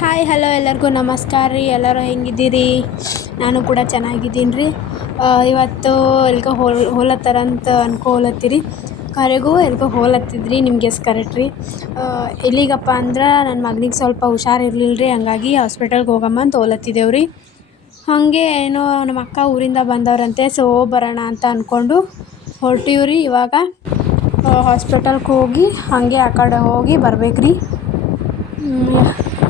Hi hello ಎಲ್ಲರಿಗೂ ನಮಸ್ಕಾರ ರೀ. ಎಲ್ಲರೂ ಹೆಂಗಿದ್ದೀರಿ? ನಾನು ಕೂಡ ಚೆನ್ನಾಗಿದ್ದೀನಿ ರೀ. ಇವತ್ತು ಎಲ್ಗೋ ಹೋಲತ್ತಾರಂತ ಅನ್ಕೋಲತ್ತೀರಿ. ಕರೆಗೂ ಎಲ್ಗೋ ಹೋಲತ್ತಿದ್ರಿ. ನಿಮ್ಮ ಗೆಸ್ ಕರೆಕ್ಟ್ ರೀ. ಎಲ್ಲಿಗಪ್ಪ ಅಂದ್ರೆ ನನ್ನ ಮಗನಿಗೆ ಸ್ವಲ್ಪ ಹುಷಾರಿರ್ಲಿಲ್ಲ ರೀ. ಹಂಗಾಗಿ ಹಾಸ್ಪಿಟಲ್ಗೆ ಹೋಗಮ್ಮ ಅಂತ ಹೋಲತ್ತಿದ್ದೇವೆ ರೀ. ಹಾಗೆ ಏನೋ ನಮ್ಮ ಅಕ್ಕ ಊರಿಂದ ಬಂದವ್ರಂತೆ, ಸೊ ಬರೋಣ ಅಂತ ಅಂದ್ಕೊಂಡು ಹೊರಟೀವ್ರಿ. ಇವಾಗ ಹಾಸ್ಪಿಟಲ್ಗೆ ಹೋಗಿ ಹಾಗೆ ಆ ಕಡೆ ಹೋಗಿ ಬರ್ಬೇಕು ರೀ.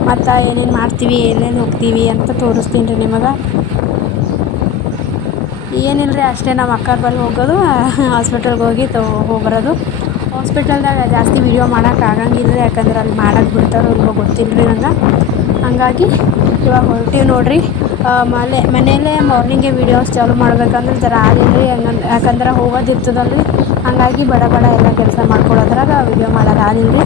ಮತ್ತು ಏನೇನು ಮಾಡ್ತೀವಿ, ಎಲ್ಲೆಲ್ಲಿ ಹೋಗ್ತೀವಿ ಅಂತ ತೋರಿಸ್ತೀನಿ ರೀ ನಿಮಗೆ. ಏನಿಲ್ಲ ರೀ, ಅಷ್ಟೇ ನಮ್ಮ ಅಕ್ಕರ ಬಳಿ ಹೋಗೋದು, ಹಾಸ್ಪಿಟಲ್ಗೆ ಹೋಗಿ ಹೋಗ್ಬರೋದು. ಹಾಸ್ಪಿಟಲ್ದಾಗ ಜಾಸ್ತಿ ವೀಡಿಯೋ ಮಾಡೋಕೆ ಆಗಂಗಿಲ್ಲ ರೀ, ಯಾಕಂದ್ರೆ ಅಲ್ಲಿ ಮಾಡೋಕೆ ಬಿಡ್ತಾರೋ ಇಲ್ವೋ ಗೊತ್ತಿಲ್ಲ ರೀ ನಂಗೆ. ಹಂಗಾಗಿ ಇವಾಗ ಹೊರಟೀವಿ ನೋಡಿರಿ. ಮನೆಯಲ್ಲೇ ಮಾರ್ನಿಂಗೇ ವೀಡಿಯೋಸ್ ಚಾಲು ಮಾಡ್ಬೇಕಂದ್ರೆ ಜರ ಆಗಿಲ್ಲ ರೀ. ಯಾಕಂದ್ರೆ ಹೋಗೋದಿರ್ತದಲ್ಲ ರೀ. ಹಾಗಾಗಿ ಬಡ ಎಲ್ಲ ಕೆಲಸ ಮಾಡ್ಕೊಳ್ಳೋದ್ರಾಗ ವೀಡಿಯೋ ಮಾಡೋದು ಆಗಿಲ್ಲ ರೀ.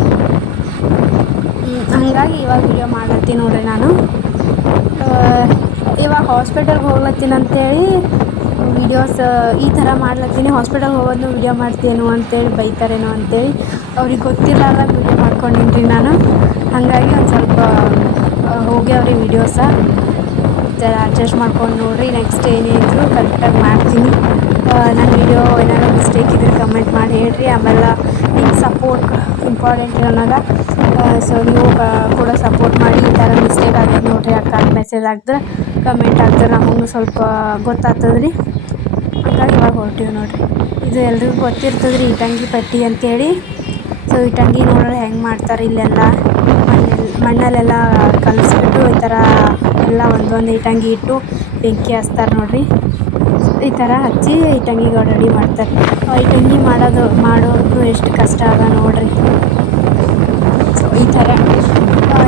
ಹಂಗಾಗಿ ಇವಾಗ ವೀಡಿಯೋ ಮಾಡತ್ತೀನಿ ನೋಡಿರಿ. ನಾನು ಇವಾಗ ಹಾಸ್ಪಿಟಲ್ಗೆ ಹೋಗ್ಲತ್ತೀನಿ ಅಂತೇಳಿ ವೀಡಿಯೋಸ್ ಈ ಥರ ಮಾಡ್ಲತ್ತೀನಿ. ಹಾಸ್ಪಿಟಲ್ಗೆ ಹೋಗೋದನ್ನು ವೀಡಿಯೋ ಮಾಡ್ತೀನೋ ಅಂತೇಳಿ ಬೈತಾರೇನೋ ಅಂತೇಳಿ ಅವ್ರಿಗೆ ಗೊತ್ತಿರಲಾರ್ದಾಗ ವೀಡಿಯೋ ಮಾಡ್ಕೊಂಡಿನಿ ರೀ ನಾನು. ಹಾಗಾಗಿ ಒಂದು ಸ್ವಲ್ಪ ಹೋಗ್ಯಾವ್ರಿ ವೀಡಿಯೋಸ. ಜರ ಅಡ್ಜಸ್ಟ್ ಮಾಡ್ಕೊಂಡು ನೋಡಿರಿ. ನೆಕ್ಸ್ಟ್ ಏನೇನಿದ್ರು ಕರೆಕ್ಟಾಗಿ ಮಾಡ್ತೀನಿ. ನನ್ನ ವೀಡಿಯೋ ಏನಾದ್ರು ಮಿಸ್ಟೇಕ್ ಇದ್ರೆ ಕಮೆಂಟ್ ಮಾಡಿ ಹೇಳ್ರಿ. ಆಮೇಲೆ ನಿಮ್ಮ ಸಪೋರ್ಟ್ ಇಂಪಾರ್ಟೆಂಟ್ ನನಗೆ. ಸೊ ನೀವು ಕೂಡ ಸಪೋರ್ಟ್ ಮಾಡಿ. ಈ ಥರ ಮಿಸ್ಟೇಕ್ ಆಗ್ಯದ ನೋಡಿರಿ ಅಕ್ಕ ಅಂತ ಮೆಸೇಜ್ ಹಾಕಿದ್ರೆ, ಕಮೆಂಟ್ ಹಾಕಿದ್ರೆ ನಮಗೂ ಸ್ವಲ್ಪ ಗೊತ್ತಾಗ್ತದೆ ರೀ. ಹಂಗಾಗಿ ಇವಾಗ ಹೊರಟೀವಿ ನೋಡಿರಿ. ಇದು ಎಲ್ರಿಗೂ ಗೊತ್ತಿರ್ತದೆ ರೀ, ಇಟಂಗಿ ಪಟ್ಟಿ ಅಂತೇಳಿ. ಸೊ ಇಟಂಗಿ ನೋಡ್ರಿ ಹೆಂಗೆ ಮಾಡ್ತಾರೆ. ಇಲ್ಲೆಲ್ಲ ಮಣ್ಣಲ್ಲೆಲ್ಲ ಕಲಿಸ್ಬಿಟ್ಟು ಈ ಥರ ಎಲ್ಲ ಒಂದೊಂದು ಇಟಂಗಿ ಇಟ್ಟು ಬೆಂಕಿ ಹಚ್ತಾರೆ ನೋಡಿರಿ. ಈ ಥರ ಹಚ್ಚಿ ಇಟಂಗಿಗಳು ರೆಡಿ ಮಾಡ್ತಾರೆ. ಇಟಂಗಿ ಮಾಡೋದು ಎಷ್ಟು ಕಷ್ಟ ಅದ ನೋಡಿರಿ. ಸೊ ಈ ಥರ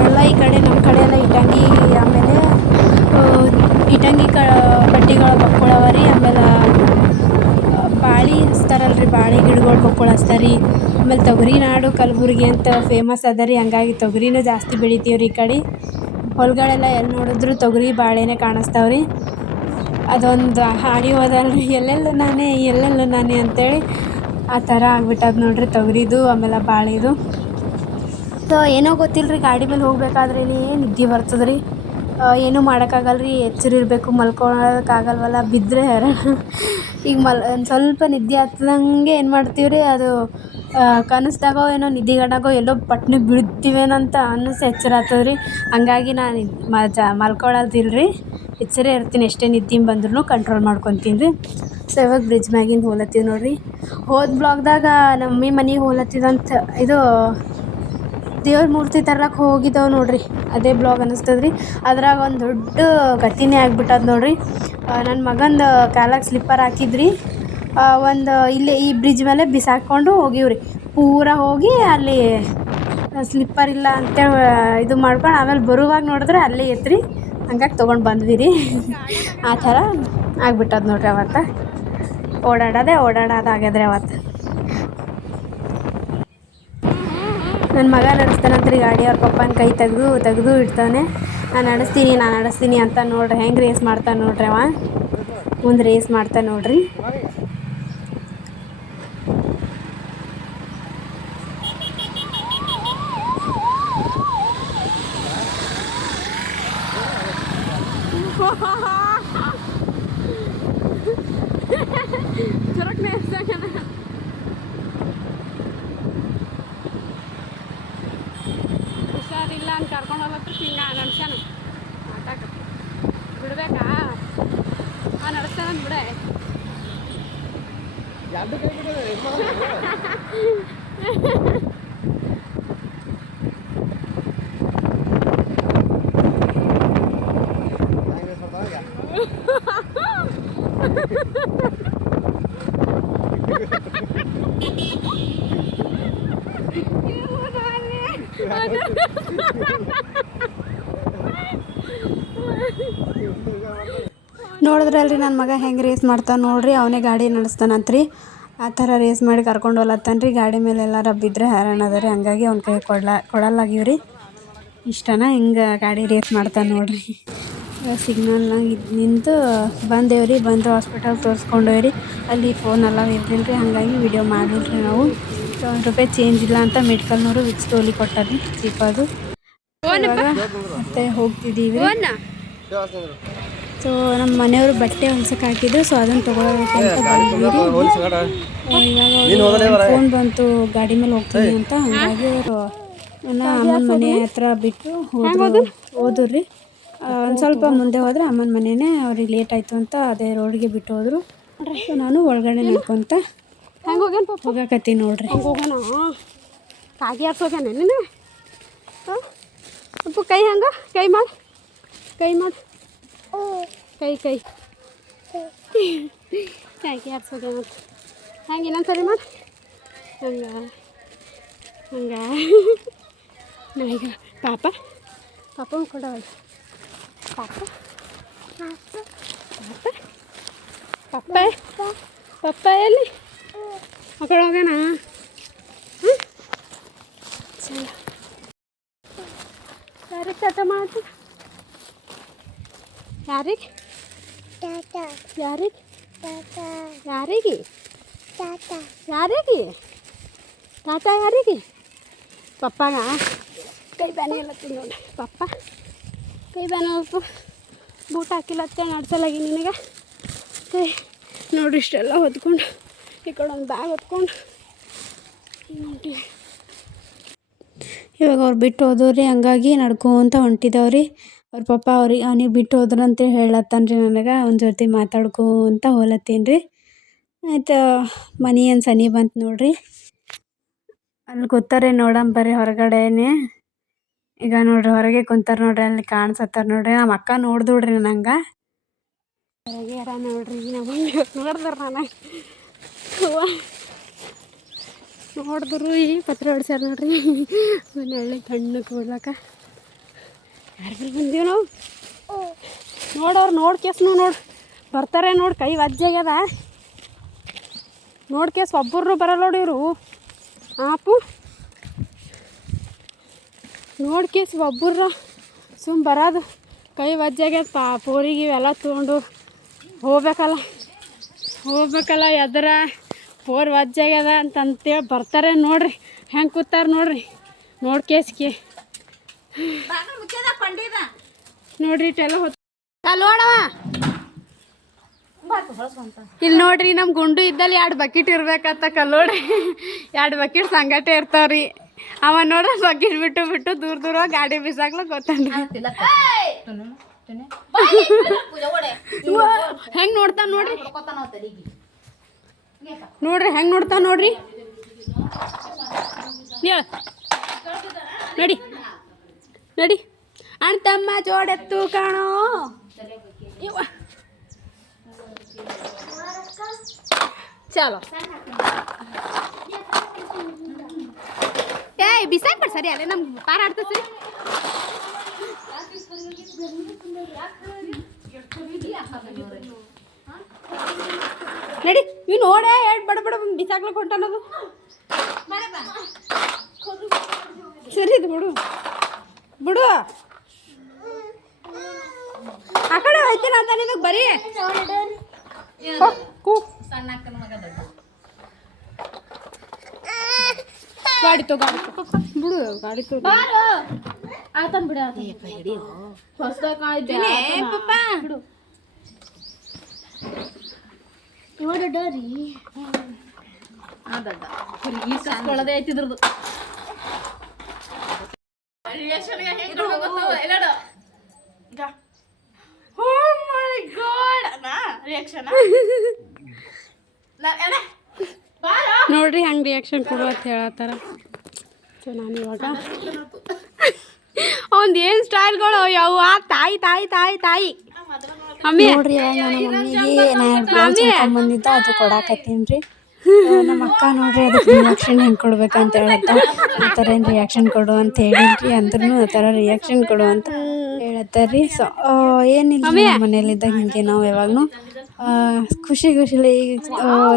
ಎಲ್ಲ ಈ ಕಡೆ ನಮ್ಮ ಕಡೆ ಎಲ್ಲ ಇಟಂಗಿ, ಆಮೇಲೆ ಇಟಂಗಿ ಕಡ್ಡಿಗಳು ಬಕ್ಕೊಳವ ರೀ. ಆಮೇಲೆ ಬಾಳೆ ಹಚ್ತಾರಲ್ಲ ರೀ, ಬಾಳೆ ಗಿಡಗಳು ಬಕ್ಕುಳ ಹಚ್ತಾರೆ ರೀ. ಆಮೇಲೆ ತೊಗರಿ ನಾಡು ಕಲಬುರ್ಗಿ ಅಂತ ಫೇಮಸ್ ಅದ ರೀ. ಹಂಗಾಗಿ ತೊಗರಿನೂ ಜಾಸ್ತಿ ಬೆಳಿತೀವಿ ರೀ ಈ ಕಡೆ. ಹೊಲಗಳೆಲ್ಲ ಎಲ್ಲಿ ನೋಡಿದ್ರು ತೊಗರಿ ಬಾಳೆನೇ ಕಾಣಿಸ್ತಾವ್ರಿ. ಅದೊಂದು ಹಾಡಿ ಹೋದಲ್ಲ ರೀ, ಎಲ್ಲೆಲ್ಲೂ ನಾನೇ ಅಂತೇಳಿ ಆ ಥರ ಆಗ್ಬಿಟ್ಟದ ನೋಡಿರಿ ತೊಗರಿದು ಆಮೇಲೆ ಬಾಳೆದು. ಸೊ ಏನೋ ಗೊತ್ತಿಲ್ಲ ರೀ, ಗಾಡಿ ಮೇಲೆ ಹೋಗ್ಬೇಕಾದ್ರೆ ನಿದ್ದೆ ಬರ್ತದೆ ರೀ. ಏನೂ ಮಾಡೋಕ್ಕಾಗಲ್ಲ ರೀ, ಎಚ್ಚರಿರ್ಬೇಕು. ಮಲ್ಕೊಳಕ್ಕಾಗಲ್ವಲ್ಲ, ಬಿದ್ದರೆ ಈಗ ಒಂದು ಸ್ವಲ್ಪ ನಿದ್ದೆ ಹತ್ತದಂಗೆ ಏನು ಮಾಡ್ತೀವಿ ರೀ, ಅದು ಕನಸ್ದಾಗೋ ಏನೋ ನಿದ್ದೆಗಣ್ಣಾಗೋ ಎಲ್ಲೋ ಪಟ್ನೆ ಬೀಳ್ತೀವೇನಂತ ಅನ್ನಿಸಿ ಎಚ್ಚರ ಆಗ್ತದೆ ರೀ. ಹಂಗಾಗಿ ನಾನು ಮಲ್ಕೊಳೋದಿಲ್ಲ ರೀ, ಎಚ್ಚರ ಇರ್ತೀನಿ. ಎಷ್ಟೇ ನಿದ್ದೆ ಬಂದ್ರೂ ಕಂಟ್ರೋಲ್ ಮಾಡ್ಕೊತೀನಿ ರೀ. ಸೊ ಇವಾಗ ಬ್ರಿಡ್ಜ್ ಮ್ಯಾಗಿಂದ ಹೋಲತ್ತೀವಿ ನೋಡಿರಿ. ಹೋದ ಬ್ಲಾಗ್ದಾಗ ನಮ್ಮ ಮಮ್ಮಿ ಮನೆಗೆ ಹೋಲತ್ತಿದಂತ ಇದು ದೇವ್ರ ಮೂರ್ತಿ ತರ್ಲಕ್ಕೆ ಹೋಗಿದ್ದೆವು ನೋಡಿರಿ. ಅದೇ ಬ್ಲಾಗ್ ಅನ್ನಿಸ್ತದೆ ರೀ. ಅದ್ರಾಗ ಒಂದು ದೊಡ್ಡ ಗತಿನೇ ಆಗ್ಬಿಟ್ಟದ ನೋಡಿರಿ. ನನ್ನ ಮಗಂದು ಕಾಲಾಗ ಸ್ಲಿಪ್ಪರ್ ಹಾಕಿದ್ರಿ. ಇಲ್ಲೇ ಈ ಬ್ರಿಡ್ಜ್ ಮೇಲೆ ಬಿಸಾಕ್ಕೊಂಡು ಹೋಗಿವ್ರಿ. ಪೂರ ಹೋಗಿ ಅಲ್ಲಿ ಸ್ಲಿಪ್ಪರ್ ಇಲ್ಲ ಅಂತೇಳಿ ಇದು ಮಾಡ್ಕೊಂಡು ಆಮೇಲೆ ಬರುವಾಗ ನೋಡಿದ್ರೆ ಅಲ್ಲೇ ಇತ್ತು. ಹಂಗಾಗಿ ತೊಗೊಂಡು ಬಂದ್ವಿ ರೀ. ಆ ಥರ ಆಗ್ಬಿಟ್ಟದ ನೋಡಿರಿ. ಅವತ್ತು ಓಡಾಡೋದಾಗ್ಯದ್ರಿ ಅವತ್ತು. ನನ್ನ ಮಗ ನಡೆಸ್ತಾನಂತ್ರಿ ಗಾಡಿ. ಅವ್ರ ಪಪ್ಪನ ಕೈ ತೆಗೆದು ಇಡ್ತಾನೆ. ನಾನು ನಡೆಸ್ತೀನಿ ಅಂತ ನೋಡ್ರಿ ಹೆಂಗೆ ರೇಸ್ ಮಾಡ್ತಾನೆ ನೋಡ್ರಿ. ಅವ ಮುಂದೆ ರೇಸ್ ಮಾಡ್ತಾನೆ ನೋಡ್ರಿ. ಹುಷಾರಿಲ್ಲ ಅಂತ ಕರ್ಕೊಂಡು ಹೋಗ್ಲತ್ರ ಹಿಂಗೆ ನಡ್ಸ್ಯಾನ. ಆಟಕ್ಕೆ ಬಿಡ್ಬೇಕಾ? ನಡೆಸ್ತಾನಂತ ಬಿಡೆ. ನೋಡಿದ್ರಲ್ರಿ ನನ್ನ ಮಗ ಹೆಂಗೆ ರೇಸ್ ಮಾಡ್ತಾನೆ ನೋಡ್ರಿ. ಅವನೇ ಗಾಡಿ ನಡೆಸ್ತಾನಂತ್ರಿ. ಆ ಥರ ರೇಸ್ ಮಾಡಿ ಕರ್ಕೊಂಡು ಹೋಗ್ಲತ್ತಾನ್ರಿ. ಗಾಡಿ ಮೇಲೆ ಎಲ್ಲಾರ ಬಿದ್ದರೆ ಹೈರಾಣ ಅದ ರೀ. ಹಂಗಾಗಿ ಅವ್ನ ಕೈ ಕೊಡಲ್ಲಾಗಿವ್ರಿ. ಇಷ್ಟನ ಹಿಂಗೆ ಗಾಡಿ ರೇಸ್ ಮಾಡ್ತಾನೆ ನೋಡ್ರಿ. ಸಿಗ್ನಲ್ನಾಗ ನಿಂತು ಬಂದೇವ್ರಿ. ಬಂದು ಹಾಸ್ಪಿಟಲ್ ತೋರಿಸ್ಕೊಂಡೇವ್ರಿ. ಅಲ್ಲಿ ಫೋನ್ ಎಲ್ಲ ಇರ್ಲಿಲ್ಲ ರೀ. ಹಾಗಾಗಿ ವೀಡಿಯೋ ಮಾಡಿಲ್ಲ ರೀ ನಾವು. ₹1 ಚೇಂಜ್ ಇಲ್ಲ ಅಂತ ಮೆಡಿಕಲ್ನವರು ವಿಕ್ಸ್ ತೋಲಿ ಕೊಟ್ಟಾರ್ರಿ. ಚೀಪದು ಇವಾಗ ಮತ್ತೆ ಹೋಗ್ತಿದ್ದೀವಿ. ಸೊ ನಮ್ಮ ಮನೆಯವರು ಬಟ್ಟೆ ಹೊಲ್ಸಕ್ಕೆ ಹಾಕಿದ್ರು, ಸೊ ಅದನ್ನು ತೊಗೊಳಕ್ಕೆ ಅಂತ ಬಂದಿದ್ದೀರಿ. ಇವಾಗ ಫೋನ್ ಬಂತು ಗಾಡಿ ಮೇಲೆ ಹೋಗ್ತೀನಿ ಅಂತ, ಹಂಗಾಗಿ ಅವರು ನನ್ನ ಅಮ್ಮನ ಮನೆ ಹತ್ರ ಬಿಟ್ಟು ಹೋದ್ರಿ. ಒಂದು ಸ್ವಲ್ಪ ಮುಂದೆ ಹೋದರೆ ಅಮ್ಮನ ಮನೆಯೇ, ಅವ್ರಿಗೆ ಲೇಟ್ ಆಯಿತು ಅಂತ ಅದೇ ರೋಡ್ಗೆ ಬಿಟ್ಟು ಹೋದರು. ನಾನು ಒಳಗಡೆ ನಡ್ಕೊತ ಹೋಗಕತ್ತೀನಿ ನೋಡ್ರಿ. ಕಾಗಿ ಹಾಕ್ಸೋಗ್ಯಾನೆ ನೀನು ಅಪ್ಪ, ಕೈ ಹಂಗೆ ಕೈ ಮಾಡಿ ಕೈ ಮಾಡಿ ಕೈ ಕೈ ಕಾಗಿ ಹಾಕ್ಸೋಗ್ಯಾನ ಹಂಗೆ ಇನ್ನೊಂದು ಸರಿ ಮಾಡಿ ಹಂಗೆ ಹಂಗೆ ನಾವೀಗ ಪಾಪ ಪಾಪನ ಕೊಡೋದು ಪಾಪ ಪಾಪ ಪಾಪ ಪಪ್ಪ ಎಲ್ಲಿ ಆ ಕಡೆ ಹೋಗೋಣ. ಚಲೋ ಯಾರಿಗೆ ಟಾಟ ಮಾಡ್ತು? ಯಾರಿಗೆ ಯಾರಿಗೆ ಯಾರಿಗೆ ಯಾರಿಗೆ ಟಾಟ ಯಾರಿಗೆ? ಪಪ್ಪಾಗ ಕೈ ಬ್ಯಾನೆ ಇಲ್ಲತ್ತೀನಿ ನೋಡಿ. ಪಪ್ಪ ಕೈ ಬ್ಯಾನೆ ಹೋಗ್ತು, ಬೂಟ್ ಹಾಕಿಲ್ಲತ್ತೆ ನಡ್ಸಲಾಗಿ ನಿನಗೆ. ನೋಡ್ರಿ ಇಷ್ಟೆಲ್ಲ ಹೊತ್ಕೊಂಡು ಈ ಕಡೆ ಒಂದು ಬ್ಯಾಗ್ ಹೊತ್ಕೊಂಡು ಹೊಂಟಿವಿ. ಇವಾಗ ಅವ್ರು ಬಿಟ್ಟು ಹೋದವ್ರಿ, ಹಂಗಾಗಿ ನಡ್ಕೊಂತ ಹೊಂಟಿದವ್ರಿ. ಅವ್ರ ಪಪ್ಪ ಅವನಿಗೆ ಬಿಟ್ಟು ಹೋದ್ರಂತ ಹೇಳತ್ತಾನ್ರಿ ನನಗೆ. ಒಂದು ಜೊತೆ ಮಾತಾಡ್ಕೊಂತ ಹೋಲತ್ತೀನಿ ರೀ. ಆಯ್ತು, ಮನೆ ಏನು ಸನಿ ಬಂತು ನೋಡ್ರಿ. ಅಲ್ಲಿ ಕೂತಾರೆ ನೋಡಮ್ ಬರ್ರಿ ಹೊರಗಡೆನೆ. ಈಗ ನೋಡ್ರಿ ಹೊರಗೆ ಕುಂತಾರೆ ನೋಡ್ರಿ, ಅಲ್ಲಿ ಕಾಣಿಸತ್ತಾರ ನೋಡ್ರಿ. ನಮ್ಮ ಅಕ್ಕ ನೋಡ್ದೋಡ್ರಿ ನಂಗೆ ಹೊರಗೆ ಯಾರ ನೋಡ್ರಿ, ನಾವು ನೋಡಿದ್ರ ನಾನು ನೋಡಿದ್ರು ಈ ಪತ್ರ ಹೊಡ್ಸ್ಯಾರ ನೋಡ್ರಿ. ಮನೆಯಳ್ಳಿ ಕಣ್ಣು ಕೂಡ್ಲಕ್ಕ ಯಾರು ಬಿ ಬಂದೀವಿ ನಾವು. ನೋಡವ್ರು ನೋಡಿ ಕೇಸ್ನು ನೋಡಿ ಬರ್ತಾರೆ ನೋಡಿ. ಕೈ ವಜ್ಜಾಗ್ಯದ ನೋಡಿ ಕೇಸ್ ಒಬ್ಬರು ಬರಲ್ಲ ನೋಡಿ ಇವರು. ಆಪು ನೋಡಿ ಕೇಸ್ ಒಬ್ಬರ ಸುಮ್ಮ ಬರೋದು. ಕೈ ವಜ್ಜಾಗ್ಯದ ಪೋರಿಗೆ ಇವೆಲ್ಲ ತೊಗೊಂಡು ಹೋಗ್ಬೇಕಲ್ಲ ಎದ್ರ ಪೋರ್ ವಜ್ಜಾಗ್ಯದ ಅಂತಂತೇಳಿ ಬರ್ತಾರೆ ನೋಡ್ರಿ. ಹೆಂಗೆ ಕೂತಾರೆ ನೋಡ್ರಿ. ನೋಡಿ ಕೇಸ್ಗೆ ನೋಡ್ರಿ ಇಟ್ಟೆಲ್ಲ ನೋಡವ. ಇಲ್ಲಿ ನೋಡ್ರಿ ನಮ್ಮ ಗುಂಡು ಇದ್ದಲ್ಲಿ 2 ಬಕೆಟ್ ಇರ್ಬೇಕತ್ತ ಕಲ್ಲೋಡ್ರಿ. 2 ಬಕೆಟ್ ಸಂಗಟೆ ಇರ್ತಾವ್ರಿ. ಅವ ನೋಡ್ರ ಬಕೆಟ್ ಬಿಟ್ಟು ದೂರ ಗಾಡಿ ಬಿಸಾಕ್ಲಕ್ ಗೊತ್ತಾನ. ಹೆಂಗ್ ನೋಡ್ತಾನ ನೋಡ್ರಿ, ನೋಡ್ರಿ ಹೆಂಗ್ ನೋಡ್ತಾನ ನೋಡ್ರಿ. ನಡಿ ನಡಿ ಅಣ್ತಮ್ಮ ಜೋಡೆತ್ತು ಕಾಣೋ. ಚಲೋ ಏಯ್ ಬಿಸಾಕ್ಬೇಡ ಸರಿ, ಅಲ್ಲೇ ನಮ್ಗೆ ಪಾರ ಆಡ್ತದೆ ಸರಿ. ನಡಿ ಇವ್ ನೋಡ ಬಡ ಬಿಸಾಕ್ಲಕ್ ಹೊಂಟನದು. ಸರಿ ಇದು ಬಿಡು ಆ ಕಡೆ ಹೋಯ್ತೀನಿ ಅಂತ ನಿಮಗೆ ಬರೀ ಗಾಡಿ ತೋ ಬಿಡು ಗಾಡಿ ತೋ ಆತನ್ ಬಿಡ ಹೊಸದಾಗ ಬಿಡು ಡರಿ ಅದೊಳದೇ ಐತಿದ್ರದು. ನೋಡ್ರಿ ಹಂಗೆ ರಿಯಾಕ್ಷನ್ ಕೊಡು ಅಂತ ಹೇಳತ್ತಾರ. ಸೊ ನಾನು ಇವಾಗ ಅವ್ನು ಏನು ಸ್ಟೈಲ್ಗಳು ಯಾವ ತಾಯಿ ತಾಯಿ ತಾಯಿ ತಾಯಿ ನೋಡ್ರಿ. ನಮ್ಮ ಮಮ್ಮಿಗೆ ನಾನು ಬಂದಿದ್ದ ಅದು ಕೊಡಾಕತ್ತೀನಿ ರೀ. ನಮ್ಮ ಅಕ್ಕ ನೋಡ್ರಿ ಅದಕ್ಕೆ ರಿಯಾಕ್ಷನ್ ಹೆಂಗೆ ಕೊಡ್ಬೇಕಂತ ಹೇಳತ್ತ. ಆ ಥರ ಏನು ರಿಯಾಕ್ಷನ್ ಕೊಡು ಅಂತ ಹೇಳಿದ್ರಿ, ಅಂದ್ರೂ ಆ ಥರ ರಿಯಾಕ್ಷನ್ ಕೊಡು ಅಂತ ಹೇಳತ್ತಾರ್ರಿ. ಸೊ ಏನಿಲ್ಲ, ನಮ್ಮ ಮನೇಲಿದ್ದಾಗ ಹಿಂಗೆ ನಾವು ಯಾವಾಗಲೂ ಖುಷಿಲಿ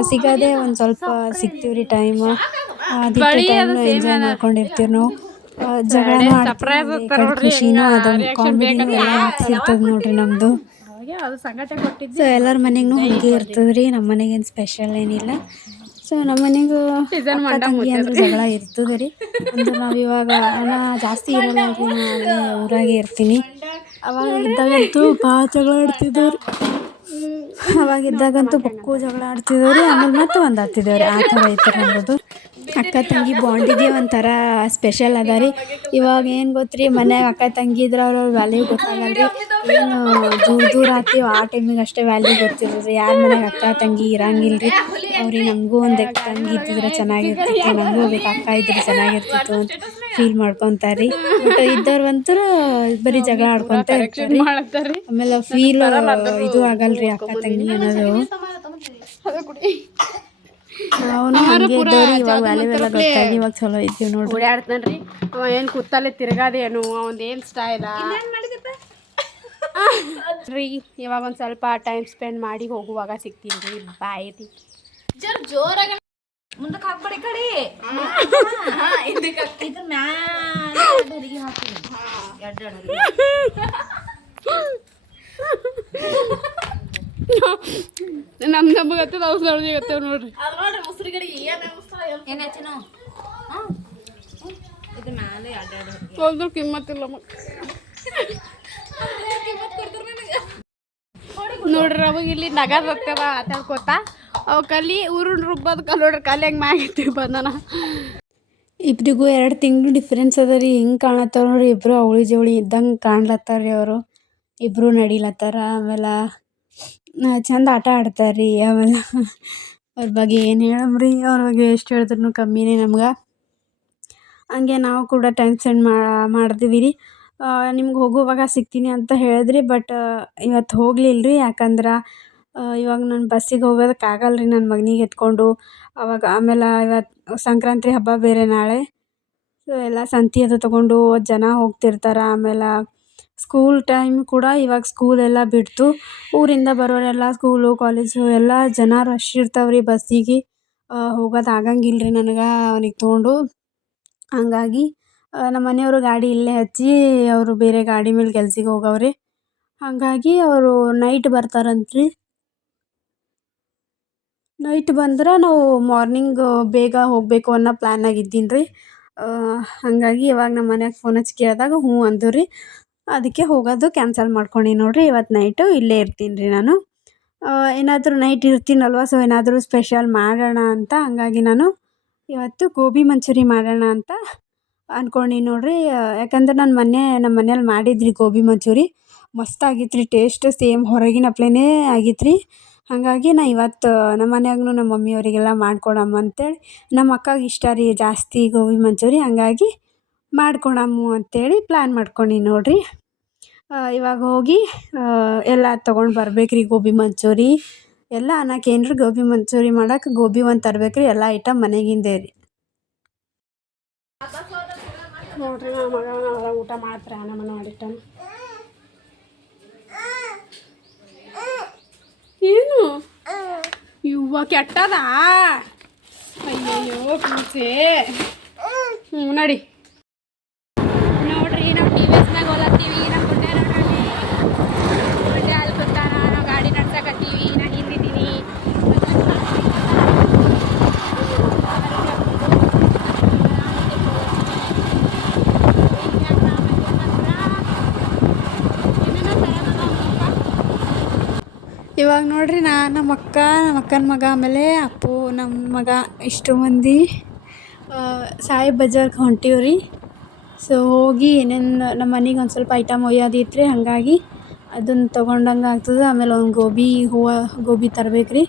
ಸಿಗೋದೇ ಒಂದು ಸ್ವಲ್ಪ ಸಿಗ್ತೀವ್ರಿ ಟೈಮ್. ಅದಕ್ಕೆ ಟೈಮ್ನ ಎಂಜಾಯ್ ಮಾಡ್ಕೊಂಡಿರ್ತೀವಿ ನಾವು. ಜಗಳನೂ ಆಡ್ತೀವಿ, ಖುಷಿನೂ ಅದು ಕಾಮಿಡಿನೂ ಎಲ್ಲ ಸಿಗ್ತದೆ ನೋಡ್ರಿ ನಮ್ಮದು. ಸೊ ಎಲ್ಲರ ಮನೆಗೂ ಹಂಗೆ ಇರ್ತದೆ ರೀ. ನಮ್ಮ ಮನೆಗೇನು ಸ್ಪೆಷಲ್ ಏನಿಲ್ಲ. ಸೊ ನಮ್ಮ ಮನೆಗೂ ಸೀಸನ್ ಅಕ್ಕ ಮಂಡ ತಂಗಿ ಅಂದ್ರೆ ಮುಚ್ಚದ್ರಿ. ಜಗಳ ಇರ್ತದೆ ರೀ. ಅಂದ್ರೆ ನಾವು ಇವಾಗ ನಾ ಜಾಸ್ತಿ ಇರಲ್ಲ ರೀ, ನಾ ಅಲ್ಲೇ ಊರಾಗೆ ಇರ್ತೀನಿ. ಅವಾಗ ಇದ್ದಾಗಂತೂ ಭಾಳ ಜಗಳ ಆಡ್ತಿದ್ದೇವೆ ರೀ. ಅವಾಗಿದ್ದಾಗಂತೂ ಬಕ್ಕೂ ಜಗಳ ಆಡ್ತಿದ್ದೇವೆ ರೀ. ಆಮೇಲೆ ಮತ್ತೆ ಒಂದು ಆಗ್ತಿದ್ದೇವೆ ರೀ. ಆ ಥರ ಐತೆ ನಮ್ಮದು ಅಕ್ಕ ತಂಗಿ ಬಾಂಡಿಗೆ ಒಂಥರ ಸ್ಪೆಷಲ್ ಅದ ರೀ. ಇವಾಗ ಏನು ಗೊತ್ತ್ರಿ, ಮನ್ಯಾಗ ಅಕ್ಕ ತಂಗಿ ಇದ್ರೆ ಅವ್ರ ವ್ಯಾಲ್ಯೂ ಗೊತ್ತಾಗಲ್ಲ ರೀ. ಏನು ದೂರ ದೂರ ಆಗ್ತೀವಿ ಆ ಟೈಮಿಗೆ ಅಷ್ಟೇ ವ್ಯಾಲ್ಯೂ ಗೊತ್ತಿರೋದು. ಯಾರ ಮನ್ಯಾಗ ಅಕ್ಕ ತಂಗಿ ಇರಂಗಿಲ್ಲ ರೀ. ಅವ್ರಿಗೆ ನಮಗೂ ಒಂದು ತಂಗಿ ಇದ್ದಿದ್ರೆ ಚೆನ್ನಾಗಿರ್ತಿತ್ತು, ನಮಗೂ ಒಬ್ಬಾಕಿ ಅಕ್ಕ ಇದ್ರೆ ಚೆನ್ನಾಗಿರ್ತಿತ್ತು ಅಂತ ಫೀಲ್ ಮಾಡ್ಕೊತಾರೆ ರೀ. ಬಟ್ ಇದ್ದವ್ರಂತೂ ಬರೀ ಜಗಳ ಆಡ್ಕೊತ ಇರ್ತಾರೆ. ಮಾಡತ್ತಾರ್ರಿ. ಆಮೇಲೆ ಫೀಲ್ ಇದು ಆಗಲ್ರಿ ಅಕ್ಕ ತಂಗಿ ಅನ್ನೋದು. ನಾವು ಹಂಗೆ ಇದ್ದವ್ರಿ. ಇವಾಗ ವ್ಯಾಲ್ಯೂ ಎಲ್ಲ ಗೊತ್ತಾಗಿ ಇವಾಗ ಚಲೋ ಇದ್ದೀವಿ ನೋಡ್ರಿ. ಓಡಾಡ್ತಾನ್ರಿ ಅವ. ಏನು ಕೂತಲ್ಲೇ ತಿರ್ಗಾದೇನು ಅವಂದು ಏನು ಸ್ಟೈಲ ರೀ. ಇವಾಗ ಒಂದು ಸ್ವಲ್ಪ ಟೈಮ್ ಸ್ಪೆಂಡ್ ಮಾಡಿ ಹೋಗುವಾಗ ಸಿಗ್ತೀನಿ ರೀ. ಬಾಯ್ ರೀ. ಜೋರಾಗ ಮುಂದಕ್ಕೆ ಹಾಕ್ಬೇಡಿ ಕಡೆ ಇದ್ರ ಮ್ಯಾಲ ಅಡಿಗೆ ಹಾಕ್ತೀನಿ ನಮ್ಗೆ ಹತ್ತದ ಔಷಧ ಹತ್ತೇವ್ ನೋಡ್ರಿ. ಅದು ನೋಡ್ರಿ ಮುಸ್ರಿ ಗಡಿ ಏನು ಹಚ್ಚಿ ನಾವು ಇದ್ರ ಮ್ಯಾಲೆ ಹೋದ್ರು ಕಿಮ್ಮತ್ತಿಲ್ಲ ನೋಡ್ರಿ. ಅವಾಗ ಇಲ್ಲಿ ನಗರ ಹತ್ತದ ಆಟಾಡ್ಕೋತ ಅವ್ ಕಲಿ ಊರಿನ ರುಬ್ಬದ ಕಲ್ ನೋಡ್ರಿ. ಕಲ್ಲಿ ಹೆಂಗೆ ಮ್ಯಾಗಿತ್ತಿ ಬಂದನ. ಇಬ್ರಿಗೂ 2 ತಿಂಗಳು ಡಿಫ್ರೆನ್ಸ್ ಅದ ರೀ. ಹಿಂಗೆ ಕಾಣತ್ತಾರ ನೋಡ್ರಿ. ಇಬ್ಬರು ಅವಳಿ ಜವಳಿ ಇದ್ದಂಗೆ ಕಾಣ್ಲತ್ತಾರ ರೀ. ಅವರು ಇಬ್ಬರು ನಡಿಲತ್ತಾರ. ಆಮೇಲೆ ಚಂದ ಆಟ ಆಡ್ತಾರೆ ರೀ. ಆಮೇಲೆ ಅವ್ರ ಬಗ್ಗೆ ಏನು ಹೇಳಮ್ರಿ, ಅವ್ರ ಬಗ್ಗೆ ಎಷ್ಟು ಹೇಳಿದ್ರು ಕಮ್ಮಿನೇ ನಮ್ಗೆ. ಹಂಗೆ ನಾವು ಕೂಡ ಟೈಮ್ ಸ್ಪೆಂಡ್ ಮಾಡಿದ್ವಿ ರೀ. ನಿಮ್ಗೆ ಹೋಗುವಾಗ ಸಿಗ್ತೀನಿ ಅಂತ ಹೇಳಿದ್ರಿ. ಬಟ್ ಇವತ್ತು ಹೋಗ್ಲಿಲ್ಲ ರೀ. ಯಾಕಂದ್ರೆ ಇವಾಗ ನಾನು ಬಸ್ಸಿಗೆ ಹೋಗೋದಕ್ಕಾಗಲ್ಲ ರೀ ನನ್ನ ಮಗನಿಗೆ ಎತ್ಕೊಂಡು. ಅವಾಗ ಆಮೇಲೆ ಇವತ್ತು ಸಂಕ್ರಾಂತಿ ಹಬ್ಬ ಬೇರೆ ನಾಳೆ. ಸೊ ಎಲ್ಲ ಸಂತೆ ಅದು ತೊಗೊಂಡು ಜನ ಹೋಗ್ತಿರ್ತಾರೆ. ಆಮೇಲೆ ಸ್ಕೂಲ್ ಟೈಮ್ ಕೂಡ ಇವಾಗ ಸ್ಕೂಲೆಲ್ಲ ಬಿಡ್ತು. ಊರಿಂದ ಬರೋರೆಲ್ಲ ಸ್ಕೂಲು ಕಾಲೇಜು ಎಲ್ಲ ಜನ ರಶ್ ಇರ್ತಾವೆ ರೀ. ಬಸ್ಸಿಗೆ ಹೋಗೋದು ಆಗಂಗಿಲ್ಲ ರೀ ನನಗೆ ಅವನಿಗೆ ತೊಗೊಂಡು. ಹಂಗಾಗಿ ನಮ್ಮ ಮನೆಯವರು ಗಾಡಿ ಇಲ್ಲೇ ಹಚ್ಚಿ ಅವರು ಬೇರೆ ಗಾಡಿ ಮೇಲೆ ಕೆಲ್ಸಕ್ಕೆ ಹೋಗವ್ರೆ. ಹಾಗಾಗಿ ಅವರು ನೈಟ್ ಬರ್ತಾರಂತ್ರಿ. ನೈಟ್ ಬಂದ್ರೆ ನಾವು ಮಾರ್ನಿಂಗ್ ಬೇಗ ಹೋಗಬೇಕು ಅನ್ನೋ ಪ್ಲ್ಯಾನಾಗ ಇದ್ದೀನಿ ರೀ. ಹಾಗಾಗಿ ಇವಾಗ ನಮ್ಮ ಮನ್ಯಾಗ ಫೋನ್ ಹಚ್ಚಿ ಕೇಳಿದಾಗ ಹ್ಞೂ ಅಂದರು ರೀ. ಅದಕ್ಕೆ ಹೋಗೋದು ಕ್ಯಾನ್ಸಲ್ ಮಾಡ್ಕೊಂಡೀನಿ ನೋಡಿರಿ. ಇವತ್ತು ನೈಟು ಇಲ್ಲೇ ಇರ್ತೀನಿ ರೀ ನಾನು. ಏನಾದರೂ ನೈಟ್ ಇರ್ತೀನಲ್ವ, ಸೊ ಏನಾದರೂ ಸ್ಪೆಷಲ್ ಮಾಡೋಣ ಅಂತ. ಹಂಗಾಗಿ ನಾನು ಇವತ್ತು ಗೋಬಿ ಮಂಚೂರಿ ಮಾಡೋಣ ಅಂತ ಅಂದ್ಕೊಂಡೀನಿ ನೋಡಿರಿ. ಯಾಕಂದ್ರೆ ನಾನು ನಮ್ಮ ಮನೇಲಿ ಮಾಡಿದ್ರಿ ಗೋಬಿ ಮಂಚೂರಿ. ಮಸ್ತಾಗಿತ್ತು ರೀ ಟೇಸ್ಟ್. ಸೇಮ್ ಹೊರಗಿನ ಅಪ್ಲೆನೇ ಆಗಿತ್ತು ರೀ. ಹಾಗಾಗಿ ನಾ ಇವತ್ತು ನಮ್ಮ ಮನ್ಯಾಗೂ ನಮ್ಮ ಮಮ್ಮಿಯವರಿಗೆಲ್ಲ ಮಾಡ್ಕೊಡಮ್ಮ ಅಂತೇಳಿ, ನಮ್ಮ ಅಕ್ಕಗೆ ಇಷ್ಟ ರೀ ಜಾಸ್ತಿ ಗೋಬಿ ಮಂಚೂರಿ. ಹಂಗಾಗಿ ಮಾಡ್ಕೊಡಮ್ಮು ಅಂತೇಳಿ ಪ್ಲ್ಯಾನ್ ಮಾಡ್ಕೊಂಡೀನಿ ನೋಡಿರಿ. ಇವಾಗ ಹೋಗಿ ಎಲ್ಲ ತೊಗೊಂಡು ಬರ್ಬೇಕು ರೀ. ಗೋಬಿ ಮಂಚೂರಿ ಎಲ್ಲ ಅನ್ನಕ್ಕೇನು ರೀ, ಗೋಬಿ ಮಂಚೂರಿ ಮಾಡೋಕೆ ಗೋಬಿ ಒಂದು ತರ್ಬೇಕು ರೀ. ಎಲ್ಲ ಐಟಮ್ ಮನೆಗಿಂದೇ ರೀ. ನೋಡ್ರಿ ನಮ್ಮ ಮಗ ಊಟ ಮಾಡ್ತಾರೆ. ನಮ್ಮ ಮಾಡಿಟ್ಟಾನ. ಏನು ಇವ್ವ ಕೆಟ್ಟದ. ಅಯ್ಯಯ್ಯೋ ಪೂಸೆ. ನಡಿ. ನೋಡ್ರಿ ನಾವು ಟಿ ವಿ ಎಸ್ನಾಗ ಹೋಲತ್ತೀವಿ. ನಮ್ಮ ಗುಡ್ಡೆ ನೋಡ್ರಿ ಗುಡ್ಡೆ ಅಲ್ಲಿ ಕೂತಾನ. ನಾವು ಗಾಡಿ ನಡ್ಸಕತ್ತೀವಿ. ನಾನು ಹಿಂದಿದ್ದೀನಿ. ಇವಾಗ ನೋಡ್ರಿ ನಮ್ಮ ಅಕ್ಕನ ಮಗ ಆಮೇಲೆ ಅಪ್ಪು ನಮ್ಮ ಮಗ ಇಷ್ಟು ಮಂದಿ ಸಾಯಿ ಬಜಾರ್ಗೆ ಹೊಂಟೀವ್ರಿ. ಸೊ ಹೋಗಿ ಏನೇನು ನಮ್ಮ ಮನೆಗೆ ಒಂದು ಸ್ವಲ್ಪ ಐಟಮ್ ಒಯ್ಯೋದಿತ್ತು ರೀ. ಹಾಗಾಗಿ ಅದನ್ನು ತೊಗೊಂಡಂಗೆ ಆಗ್ತದೆ. ಆಮೇಲೆ ಒಂದು ಗೋಬಿ ತರ್ಬೇಕು ರೀ.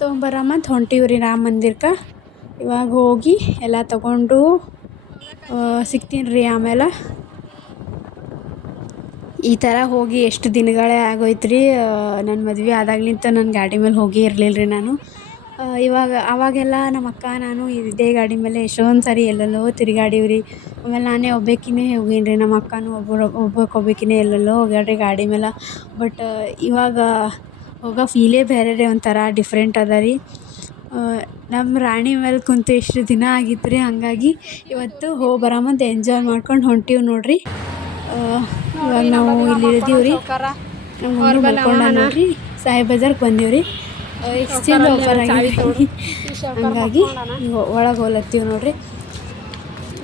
ತೊಗೊಂಬರಮ್ಮ ಅಂತ ಹೊಂಟೀವ್ರಿ ರಾಮ ಮಂದಿರಕ್ಕೆ. ಇವಾಗ ಹೋಗಿ ಎಲ್ಲ ತೊಗೊಂಡು ಸಿಗ್ತೀನಿ ರೀ. ಆಮೇಲೆ ಈ ಥರ ಹೋಗಿ ಎಷ್ಟು ದಿನಗಳೇ ಆಗೋಯ್ತು ರೀ. ನನ್ನ ಮದುವೆ ಆದಾಗ್ಲಿಂದ ನನ್ನ ಗಾಡಿ ಮೇಲೆ ಹೋಗೇ ಇರಲಿಲ್ಲ ರೀ ನಾನು. ಅವಾಗೆಲ್ಲ ನಮ್ಮ ಅಕ್ಕ ನಾನು ಇದೇ ಗಾಡಿ ಮೇಲೆ ಎಷ್ಟೊಂದು ಸಾರಿ ಎಲ್ಲೆಲ್ಲೋ ತಿರುಗಾಡೀವಿ ರೀ. ಆಮೇಲೆ ನಾನೇ ಒಬ್ಬಾಕಿನೇ ಹೋಗೀನಿ ರೀ. ನಮ್ಮ ಅಕ್ಕನೂ ಒಬ್ಬಾಕಿನೇ ಎಲ್ಲೆಲ್ಲೋ ಹೋಗ್ಯಾಳ ರೀ ಗಾಡಿ ಮೇಲೆ. ಬಟ್ ಇವಾಗ ಹೋಗೋ ಫೀಲೇ ಬೇರೆ ರೀ. ಒಂಥರ ಡಿಫ್ರೆಂಟ್ ಅದ ರೀ. ನಮ್ಮ ರಾಣಿ ಮೇಲೆ ಕುಂತು ಎಷ್ಟು ದಿನ ಆಗಿತ್ತು ರೀ. ಹಾಗಾಗಿ ಇವತ್ತು ಹೋಗಿ ಬರಮಂತ ಎಂಜಾಯ್ ಮಾಡ್ಕೊಂಡು ಹೊಂಟೀವಿ ನೋಡಿರಿ. ಇವಾಗ ನಾವು ಇಲ್ಲಿ ಇಳಿದೀವಿ ರೀ. ನಮ್ಮ ಮಮ್ಮಿ ನೋಡ್ರಿ ಸಾಯಿ ಬಜಾರ್ಗೆ ಬಂದೀವಿ ರೀ. ಎಕ್ಸ್ಚೇಂಜ್ ಆಫರ್ ಚಾವಿ ಆಗಿದೆ ತೋಡು ಹಂಗಾಗಿ ಒಳಗೆ ಹೋಲತ್ತೀವಿ ನೋಡ್ರಿ.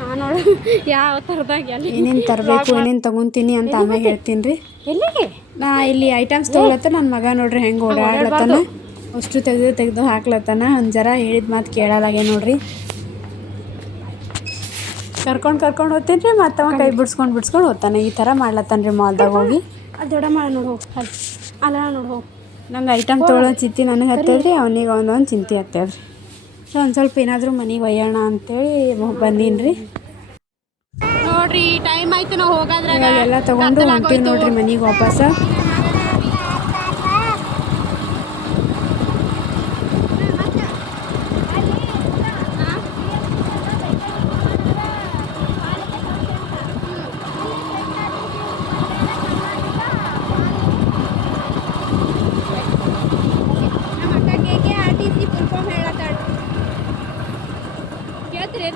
ನಾನು ನೋಡು ಯಾವ ಥರದಾಗ ಎಲ್ಲಿ ಏನೇನು ತರಬೇಕು ಏನೇನು ತೊಗೊತೀನಿ ಅಂತ ಆಮೇಲೆ ಹೇಳ್ತೀನಿ ರೀ. ಎಲ್ಲಿಗೆ ನಾ ಇಲ್ಲಿ ಐಟಮ್ಸ್ ತೊಗೊಳತ್ತ ನನ್ನ ಮಗ ನೋಡ್ರಿ ಹೆಂಗೆ ಓಡಾಡ್ಲತ್ತಾನ, ಅಷ್ಟು ತೆಗೆದು ಹಾಕ್ಲತ್ತಾನ. ಒಂದು ಜರ ಹೇಳಿದ ಮಾತು ಕೇಳಲಾಗೆ ನೋಡ್ರಿ. ಕರ್ಕೊಂಡು ಹೋಗ್ತೀನಿ ರೀ, ಮತ್ತವ ಕೈ ಬಿಡ್ಸ್ಕೊಂಡು ಹೋಗ್ತಾನೆ. ಈ ಥರ ಮಾಡ್ಲತ್ತಾನ ರೀ ಮಾಲ್ದಾಗ ಹೋಗಿ. ಅದು ದೊಡ್ಡ ಮಾಡಿ ನೋಡು ಹೋಗಿ ಅಲ್ಲ ನೋಡು ಹೋಗಿ. ನಂಗೆ ಐಟಮ್ ತೊಗೊಳೋ ಚಿಂತೆ ನನಗೆ ಹತ್ತದ್ರಿ, ಅವನಿಗೆ ಒಂದೊಂದು ಚಿಂತೆ ಹತ್ತದ್ರಿ. ಸೊ ಒಂದು ಸ್ವಲ್ಪ ಏನಾದರೂ ಮನೆಗೆ ಒಯ್ಯೋಣ ಅಂತೇಳಿ ಬಂದೀನಿ ರೀ. ನೋಡ್ರಿ ಟೈಮ್ ಆಯ್ತು ನಾವು ಹೋಗೋದ್ರಾಗ ಎಲ್ಲ ತೊಗೊಂಡು ಹೊಂಟೀವಿ ನೋಡ್ರಿ ಮನೆಗೆ ವಾಪಸ್.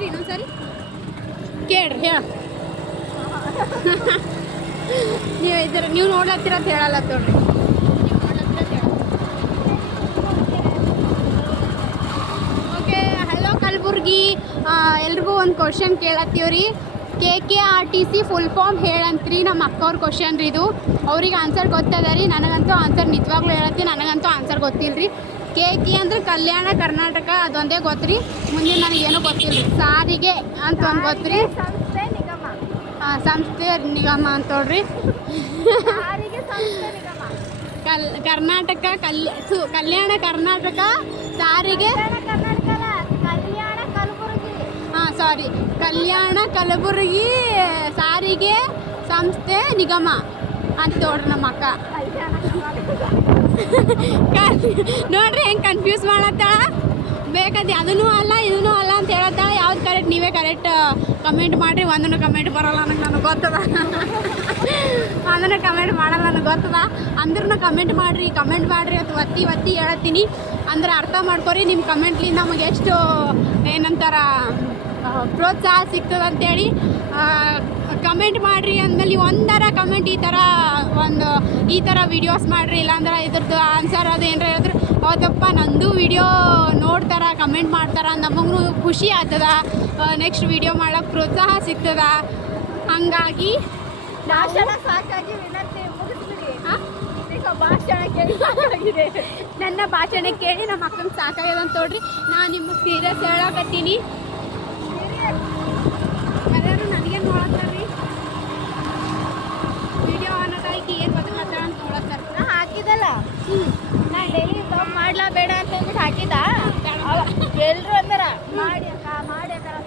ಇನ್ನೊಂದ್ಸರಿ ಕೇಳ್ರಿ ಹೇಳ ನೀವು ನೋಡ್ಲತ್ತೀರ ಅಂತ ಹೇಳಲ್ಲ ನೋಡ್ರಿ. ಓಕೆ, ಹಲೋ ಕಲಬುರ್ಗಿ, ಎಲ್ರಿಗೂ ಒಂದು ಕ್ವಶನ್ ಕೇಳತ್ತೀವ್ರಿ. KKRTC ಫುಲ್ ಫಾರ್ಮ್ ಹೇಳಂತ್ರಿ. ನಮ್ಮ ಅಕ್ಕವ್ರ ಕ್ವಶನ್ ರೀ ಇದು. ಅವ್ರಿಗೆ ಆನ್ಸರ್ ಗೊತ್ತದ ರೀ, ನನಗಂತೂ ಆನ್ಸರ್ ನಿಜವಾಗ್ಲೂ ಹೇಳತ್ತೀನಿ, ನನಗಂತೂ ಆನ್ಸರ್ ಗೊತ್ತಿಲ್ಲ ರೀ. KK ಅಂದ್ರೆ ಕಲ್ಯಾಣ ಕರ್ನಾಟಕ, ಅದೊಂದೇ ಗೊತ್ತು ರೀ. ಮುಂದೆ ನನಗೇನೂ ಗೊತ್ತಿಲ್ಲ ರೀ. ಸಾರಿಗೆ ಅಂತ ಒಂದು ಗೊತ್ತು ರೀ, ಸಂಸ್ಥೆ ನಿಗಮ ಅಂತ ನೋಡ್ರಿ. ಕರ್ನಾಟಕ ಕಲ್ಯಾಣ ಕರ್ನಾಟಕ ಸಾರಿಗೆ, ಹಾಂ ಸಾರಿ, ಕಲ್ಯಾಣ ಕಲಬುರಗಿ ಸಾರಿಗೆ ಸಂಸ್ಥೆ ನಿಗಮ ಅಂತ ನೋಡ್ರಿ ನಮ್ಮ ಅಕ್ಕ. ನೋಡ್ರಿ ಹೆಂಗೆ ಕನ್ಫ್ಯೂಸ್ ಮಾಡತ್ತಾಳ. ಬೇಕಾದ ಅದನ್ನೂ ಅಲ್ಲ ಇದನ್ನೂ ಅಲ್ಲ ಅಂತ ಹೇಳತ್ತಾಳ. ಯಾವ್ದು ಕರೆಕ್ಟ್ ನೀವೇ ಕರೆಕ್ಟ್ ಕಮೆಂಟ್ ಮಾಡಿರಿ. ಒಂದನ್ನು ಕಮೆಂಟ್ ಬರೋಲ್ಲ ನನಗೆ ಗೊತ್ತದ, ಒಂದನ್ನು ಕಮೆಂಟ್ ಮಾಡಲ್ಲ ನನಗೆ ಗೊತ್ತದ. ಅಂದ್ರೂ ಕಮೆಂಟ್ ಮಾಡಿರಿ ಅಂತ ಒತ್ತಿ ಹೇಳತ್ತೀನಿ. ಅಂದ್ರೆ ಅರ್ಥ ಮಾಡ್ಕೊರಿ. ನಿಮ್ಮ ಕಮೆಂಟ್ಲಿಂದ ನಮಗೆ ಎಷ್ಟು ಏನಂತಾರ ಪ್ರೋತ್ಸಾಹ ಸಿಗ್ತದೆ ಅಂತೇಳಿ ಕಮೆಂಟ್ ಮಾಡಿರಿ. ಅಂದಮೇಲೆ ಒಂದರ ಕಮೆಂಟ್ ಈ ಥರ ವೀಡಿಯೋಸ್ ಮಾಡಿರಿ, ಇಲ್ಲಾಂದ್ರೆ ಇದ್ರದ್ದು ಆನ್ಸರ್ ಅದು ಏನಾರ ಹೇಳಿದ್ರೆ ಹೌದಪ್ಪ ನಂದು ವಿಡಿಯೋ ನೋಡ್ತಾರ ಕಮೆಂಟ್ ಮಾಡ್ತಾರ, ನಮಗೂ ಖುಷಿ ಆಗ್ತದ, ನೆಕ್ಸ್ಟ್ ವಿಡಿಯೋ ಮಾಡೋಕ್ಕೆ ಪ್ರೋತ್ಸಾಹ ಸಿಗ್ತದ. ಹಾಗಾಗಿ ಭಾಷಣ ಸಾಕಾಗಿ ವಿನಂತಿ ಮುಗಿಸ್ಬಿಡಿ. ಭಾಷಣ ಕೇಳಿ ಸಾಕಾಗಿದೆ. ನನ್ನ ಭಾಷಣ ಕೇಳಿ ನಮ್ಮ ಅಕ್ಕನ ಸಾಕಾಗ್ಯದ ಅಂತ ನೋಡ್ರಿ. ನಾನು ನಿಮಗೆ ಸೀರಿಯಸ್ ಹೇಳಕತ್ತೀನಿ. ಎಲ್ಲರೂ ನನಗೇನು ನೋಡತ್ತಾರ್ರಿ ವಿಡಿಯೋ ಅನ್ನೋದಾಯ್ತು ಏನು ಗೊತ್ತು ಮಾತಾಡ ಅಂತ ನೋಡತ್ತಾರ. ನಾ ಹಾಕಿದಲ್ಲ, ನಾನು ಡೈಲಿ ಬ್ಲಾಗ್ ಮಾಡ್ಲಾ ಬೇಡ ಅಂತ ಹೇಳ್ಬಿಟ್ಟು ಹಾಕಿದ. ಎಲ್ಲರೂ ಅಂದಾರ ಮಾಡಿ ಅಕ್ಕ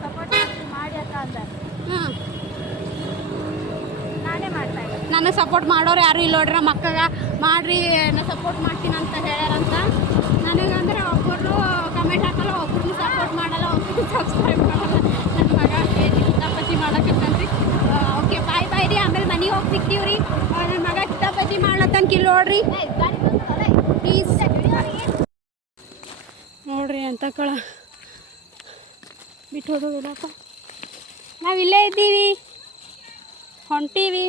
ಸಪೋರ್ಟ್ ಮಾಡಿ ಅಕ್ಕ ಅಂದಾರ. ನಾನೇ ಮಾಡ್ತಾ ಇದ್ದೆ. ನನಗೆ ಸಪೋರ್ಟ್ ಮಾಡೋರು ಯಾರು ಇಲ್ಲ ನೋಡ್ರಿ. ನಮ್ಮ ಅಕ್ಕಗ ಮಾಡ್ರಿ ನಾ ಸಪೋರ್ಟ್ ಮಾಡ್ತೀನಿ ಅಂತ ಹೇಳ್ಯಾರಂತ. ನನಗಂದ್ರೆ ಒಬ್ಬರು ಕಮೆಂಟ್ ಹಾಕಲ್ಲ, ಒಬ್ರನ್ನ ಸಪೋರ್ಟ್ ಮಾಡಲ್ಲ, ಒಬ್ರಿಗೆ ಸಬ್ಸ್ಕ್ರೈಬ್ ಮಾಡಲ್ಲ. ನನ್ನ ಮಗ ಕಿತಾಪತಿ ಮಾಡಕತ್ತನ್ರಿ. ಓಕೆ ಬಾಯ್ ರೀ. ಆಮೇಲೆ ಮನೆಗೆ ಹೋಗಿ ಸಿಗ್ತೀವಿ ರೀ. ನನ್ನ ಮಗ ಕಿತಾಪತಿ ಮಾಡ್ಲತ್ತನ್ ಕಿಲ್ ನೋಡ್ರಿ ಪ್ಲೀಸ್. ನೋಡ್ರಿ ಅಂತ ಕಳ ಬಿಟ್ಟು ಹೋದೋದಿಲ್ಲಪ್ಪ. ನಾವಿಲ್ಲೇ ಇದ್ದೀವಿ, ಹೊಂಟೀವಿ.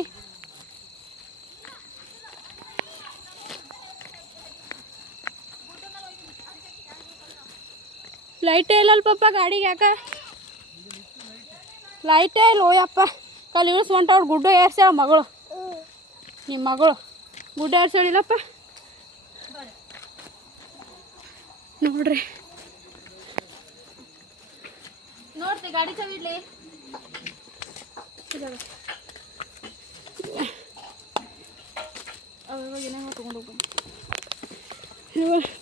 ಲೈಟೇ ಇಲ್ಲಲ್ಲ ಪಪ್ಪ ಗಾಡಿಗೆ, ಯಾಕ ಲೈಟೇ ಇಲ್ಲ? ಓಯಪ್ಪ ಕಲ್ ಇಳಿಸ್ಕೊಂಟವ್ರು ಗುಡ್ಡ ಏರ್ಸ್ಯಾಳ ಮಗಳು, ನಿಮ್ಮ ಮಗಳು ಗುಡ್ಡ ಏರ್ಸೋಳಿಲ್ಲಪ್ಪ. ನೋಡ್ರಿ ನೋಡ್ತಿ ಗಾಡಿ ಚವಿಡ್ಲಿ.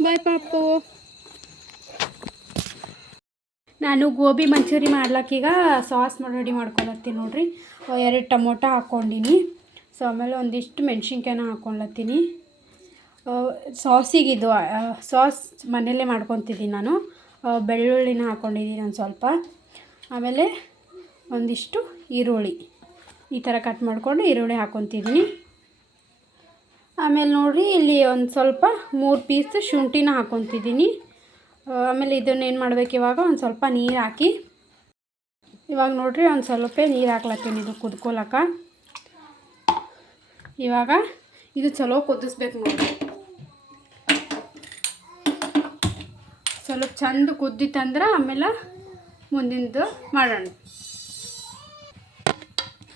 ಬಾಯ್ ಪಾಪು. ನಾನು ಗೋಬಿ ಮಂಚೂರಿ ಮಾಡ್ಲಿಕ್ಕೀಗ ಸಾಸ್ ರೆಡಿ ಮಾಡ್ಕೊಳತ್ತೀನಿ ನೋಡ್ರಿ. 2 ಟೊಮೊಟೊ ಹಾಕ್ಕೊಂಡಿನಿ. ಸೊ ಆಮೇಲೆ ಒಂದಿಷ್ಟು ಮೆಣಸಿನ್ಕಾಯಿನ ಹಾಕ್ಕೊಳತ್ತೀನಿ. ಸಾಸಿಗಿದು ಸಾಸ್ ಮನೆಯಲ್ಲೇ ಮಾಡ್ಕೊತಿದ್ದೀನಿ ನಾನು. ಬೆಳ್ಳುಳ್ಳಿನ ಹಾಕ್ಕೊಂಡಿದ್ದೀನಿ ಒಂದು ಸ್ವಲ್ಪ. ಆಮೇಲೆ ಒಂದಿಷ್ಟು ಈರುಳ್ಳಿ ಈ ಥರ ಕಟ್ ಮಾಡಿಕೊಂಡು ಈರುಳ್ಳಿ ಹಾಕ್ಕೊತಿದ್ದೀನಿ. ಆಮೇಲೆ ನೋಡಿರಿ ಇಲ್ಲಿ ಒಂದು ಸ್ವಲ್ಪ 3 ಪೀಸ್ ಶುಂಠಿನ ಹಾಕ್ಕೊತಿದ್ದೀನಿ. ಆಮೇಲೆ ಇದನ್ನೇನು ಮಾಡ್ಬೇಕು, ಇವಾಗ ಒಂದು ಸ್ವಲ್ಪ ನೀರು ಹಾಕಿ, ಇವಾಗ ನೋಡಿರಿ ಒಂದು ಸ್ವಲ್ಪ ನೀರು ಹಾಕ್ಲತ್ತೀನಿ ಇದು ಕುದ್ಕೊಳಕ. ಇವಾಗ ಇದು ಚಲೋ ಕುದಿಸ್ಬೇಕು ನೋಡಿರಿ. ಸ್ವಲ್ಪ ಚಂದ ಕುದ್ದಿತ್ತಂದ್ರೆ ಆಮೇಲೆ ಮುಂದಿಂದು ಮಾಡೋಣ.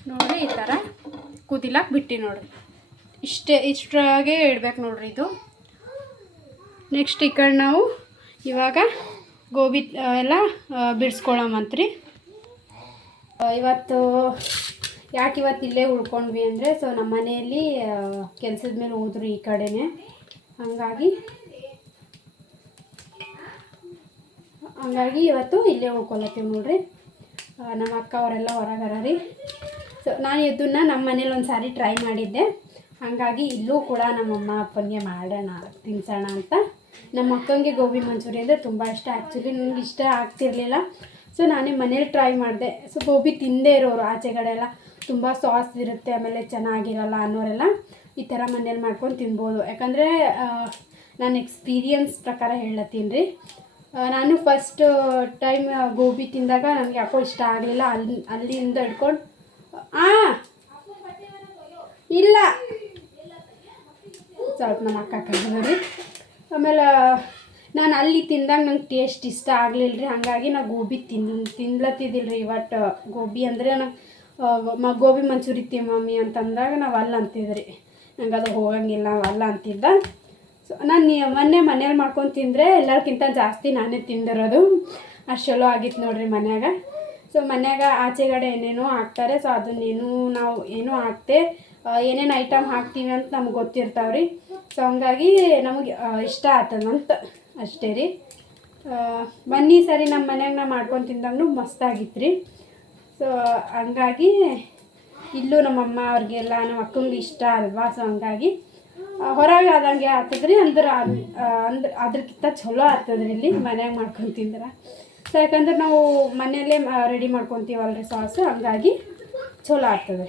ನೋಡಿರಿ ಈ ಥರ ಕುದಿಲಾಕ ಬಿಟ್ಟು ನೋಡಿರಿ, ಇಷ್ಟ್ರಾಗೆ ಇಡ್ಬೇಕು ನೋಡಿರಿ ಇದು. ನೆಕ್ಸ್ಟ್ ಈ ಕಡೆ ನಾವು ಇವಾಗ ಗೋಬಿ ಎಲ್ಲ ಬಿಡಿಸ್ಕೊಳ್ಳೋಮಂತ್ರಿ. ಇವತ್ತು ಯಾಕೆ ಇವತ್ತು ಇಲ್ಲೇ ಉಳ್ಕೊಂಡ್ವಿ ಅಂದರೆ, ಸೊ ನಮ್ಮ ಮನೆಯಲ್ಲಿ ಕೆಲಸದ ಮೇಲೆ ಹೋದ್ರು ಈ ಕಡೆನೇ, ಹಂಗಾಗಿ ಇವತ್ತು ಇಲ್ಲೇ ಉಳ್ಕೊಳತ್ತೀವಿ ನೋಡ್ರಿ. ನಮ್ಮ ಅಕ್ಕ ಅವರೆಲ್ಲ ಹೊರಗರ ರೀ. ಸೊ ನಾನು ಇದನ್ನು ನಮ್ಮ ಮನೇಲಿ ಒಂದು ಸಾರಿ ಟ್ರೈ ಮಾಡಿದ್ದೆ, ಹಾಗಾಗಿ ಇಲ್ಲೂ ಕೂಡ ನಮ್ಮಮ್ಮ ಅಪ್ಪನಿಗೆ ಮಾಡೋಣ ತಿನ್ಸೋಣ ಅಂತ. ನಮ್ಮ ಅಕ್ಕಂಗೆ ಗೋಬಿ ಮಂಚೂರಿ ಅಂದರೆ ತುಂಬ ಇಷ್ಟ. ಆ್ಯಕ್ಚುಲಿ ನನಗೆ ಇಷ್ಟ ಆಗ್ತಿರ್ಲಿಲ್ಲ, ಸೊ ನಾನೇ ಮನೇಲಿ ಟ್ರೈ ಮಾಡಿದೆ. ಸೊ ಗೋಬಿ ತಿಂದೇ ಇರೋರು ಆಚೆಗಡೆ ಎಲ್ಲ ತುಂಬ ಸಾಸ್ ಇರುತ್ತೆ, ಆಮೇಲೆ ಚೆನ್ನಾಗಿರಲ್ಲ ಅನ್ನೋರೆಲ್ಲ ಈ ಥರ ಮನೇಲಿ ಮಾಡ್ಕೊಂಡು ತಿನ್ಬೋದು. ಯಾಕಂದರೆ ನಾನು ಎಕ್ಸ್ಪೀರಿಯನ್ಸ್ ಪ್ರಕಾರ ಹೇಳತ್ತೀನಿ ರೀ. ನಾನು ಫಸ್ಟ್ ಟೈಮ್ ಗೋಬಿ ತಿಂದಾಗ ನನಗೆ ಯಾಕೋ ಇಷ್ಟ ಆಗಲಿಲ್ಲ. ಅಲ್ಲಿಂದ ಹಿಡ್ಕೊಂಡು ಇಲ್ಲ ಸ್ವಲ್ಪ ನಮ್ಮ ಅಕ್ಕ ಕಳ್ರಿ. ಆಮೇಲೆ ನಾನು ಅಲ್ಲಿ ತಿಂದಾಗ ನಂಗೆ ಟೇಸ್ಟ್ ಇಷ್ಟ ಆಗಲಿಲ್ಲ ರೀ, ಹಾಗಾಗಿ ನಾನು ಗೋಬಿ ತಿನ್ಲತ್ತಿದ್ದಿಲ್ಲ ರೀ. ಬಟ್ ಗೋಬಿ ಅಂದರೆ ನಂಗೆ ಗೋಬಿ ಮಂಚೂರಿ ಮಮ್ಮಿ ಅಂತಂದಾಗ ನಾವು ಅಲ್ಲ ಅಂತಿದ್ರಿ, ನಂಗೆ ಅದು ಹೋಗಂಗಿಲ್ಲ ಅಲ್ಲ ಅಂತಿದ್ದ. ಸೊ ನಾನು ಮೊನ್ನೆ ಮನೇಲಿ ಮಾಡ್ಕೊಂಡು ತಿಂದರೆ ಎಲ್ಲರಿಗಿಂತ ಜಾಸ್ತಿ ನಾನೇ ತಿಂದಿರೋದು. ಅಷ್ಟು ಚಲೋ ಆಗಿತ್ತು ನೋಡಿರಿ ಮನ್ಯಾಗ. ಸೊ ಮನ್ಯಾಗ ಆಚೆಗಡೆ ಏನೇನೋ ಹಾಕ್ತಾರೆ, ಸೊ ಅದನ್ನೇನು ನಾವು ಏನೂ ಹಾಕ್ತೆ ಏನೇನು ಐಟಮ್ ಹಾಕ್ತೀವಿ ಅಂತ ನಮ್ಗೆ ಗೊತ್ತಿರ್ತಾವೆ ರೀ. ಸೊ ಹಂಗಾಗಿ ನಮಗೆ ಇಷ್ಟ ಆಗ್ತದಂತ ಅಷ್ಟೇ ರೀ. ಬನ್ನಿ ಸರಿ ನಮ್ಮ ಮನ್ಯಾಗ ನಾ ಮಾಡ್ಕೊಂಡು ತಿಂದಾಗೂ ಮಸ್ತಾಗಿತ್ತು ರೀ. ಸೊ ಹಂಗಾಗಿ ಇಲ್ಲೂ ನಮ್ಮಮ್ಮ ಅವ್ರಿಗೆಲ್ಲ ನಮ್ಮ ಅಕ್ಕಂಗೆ ಇಷ್ಟ ಅಲ್ವಾ. ಸೊ ಹಂಗಾಗಿ ಹೊರಗೆ ಆದಂಗೆ ಆಗ್ತದ್ರಿ, ಅಂದ್ರೆ ಅದ್ರಕ್ಕಿಂತ ಚಲೋ ಆಗ್ತದ್ರಿ ಇಲ್ಲಿ ಮನ್ಯಾಗ ಮಾಡ್ಕೊಂಡು ತಿಂದ್ರೆ. ಸೊ ಯಾಕಂದ್ರೆ ನಾವು ಮನೆಯಲ್ಲೇ ರೆಡಿ ಮಾಡ್ಕೊತೀವಲ್ರಿ ಸಾಸು, ಹಂಗಾಗಿ ಚಲೋ ಆಗ್ತದೆ.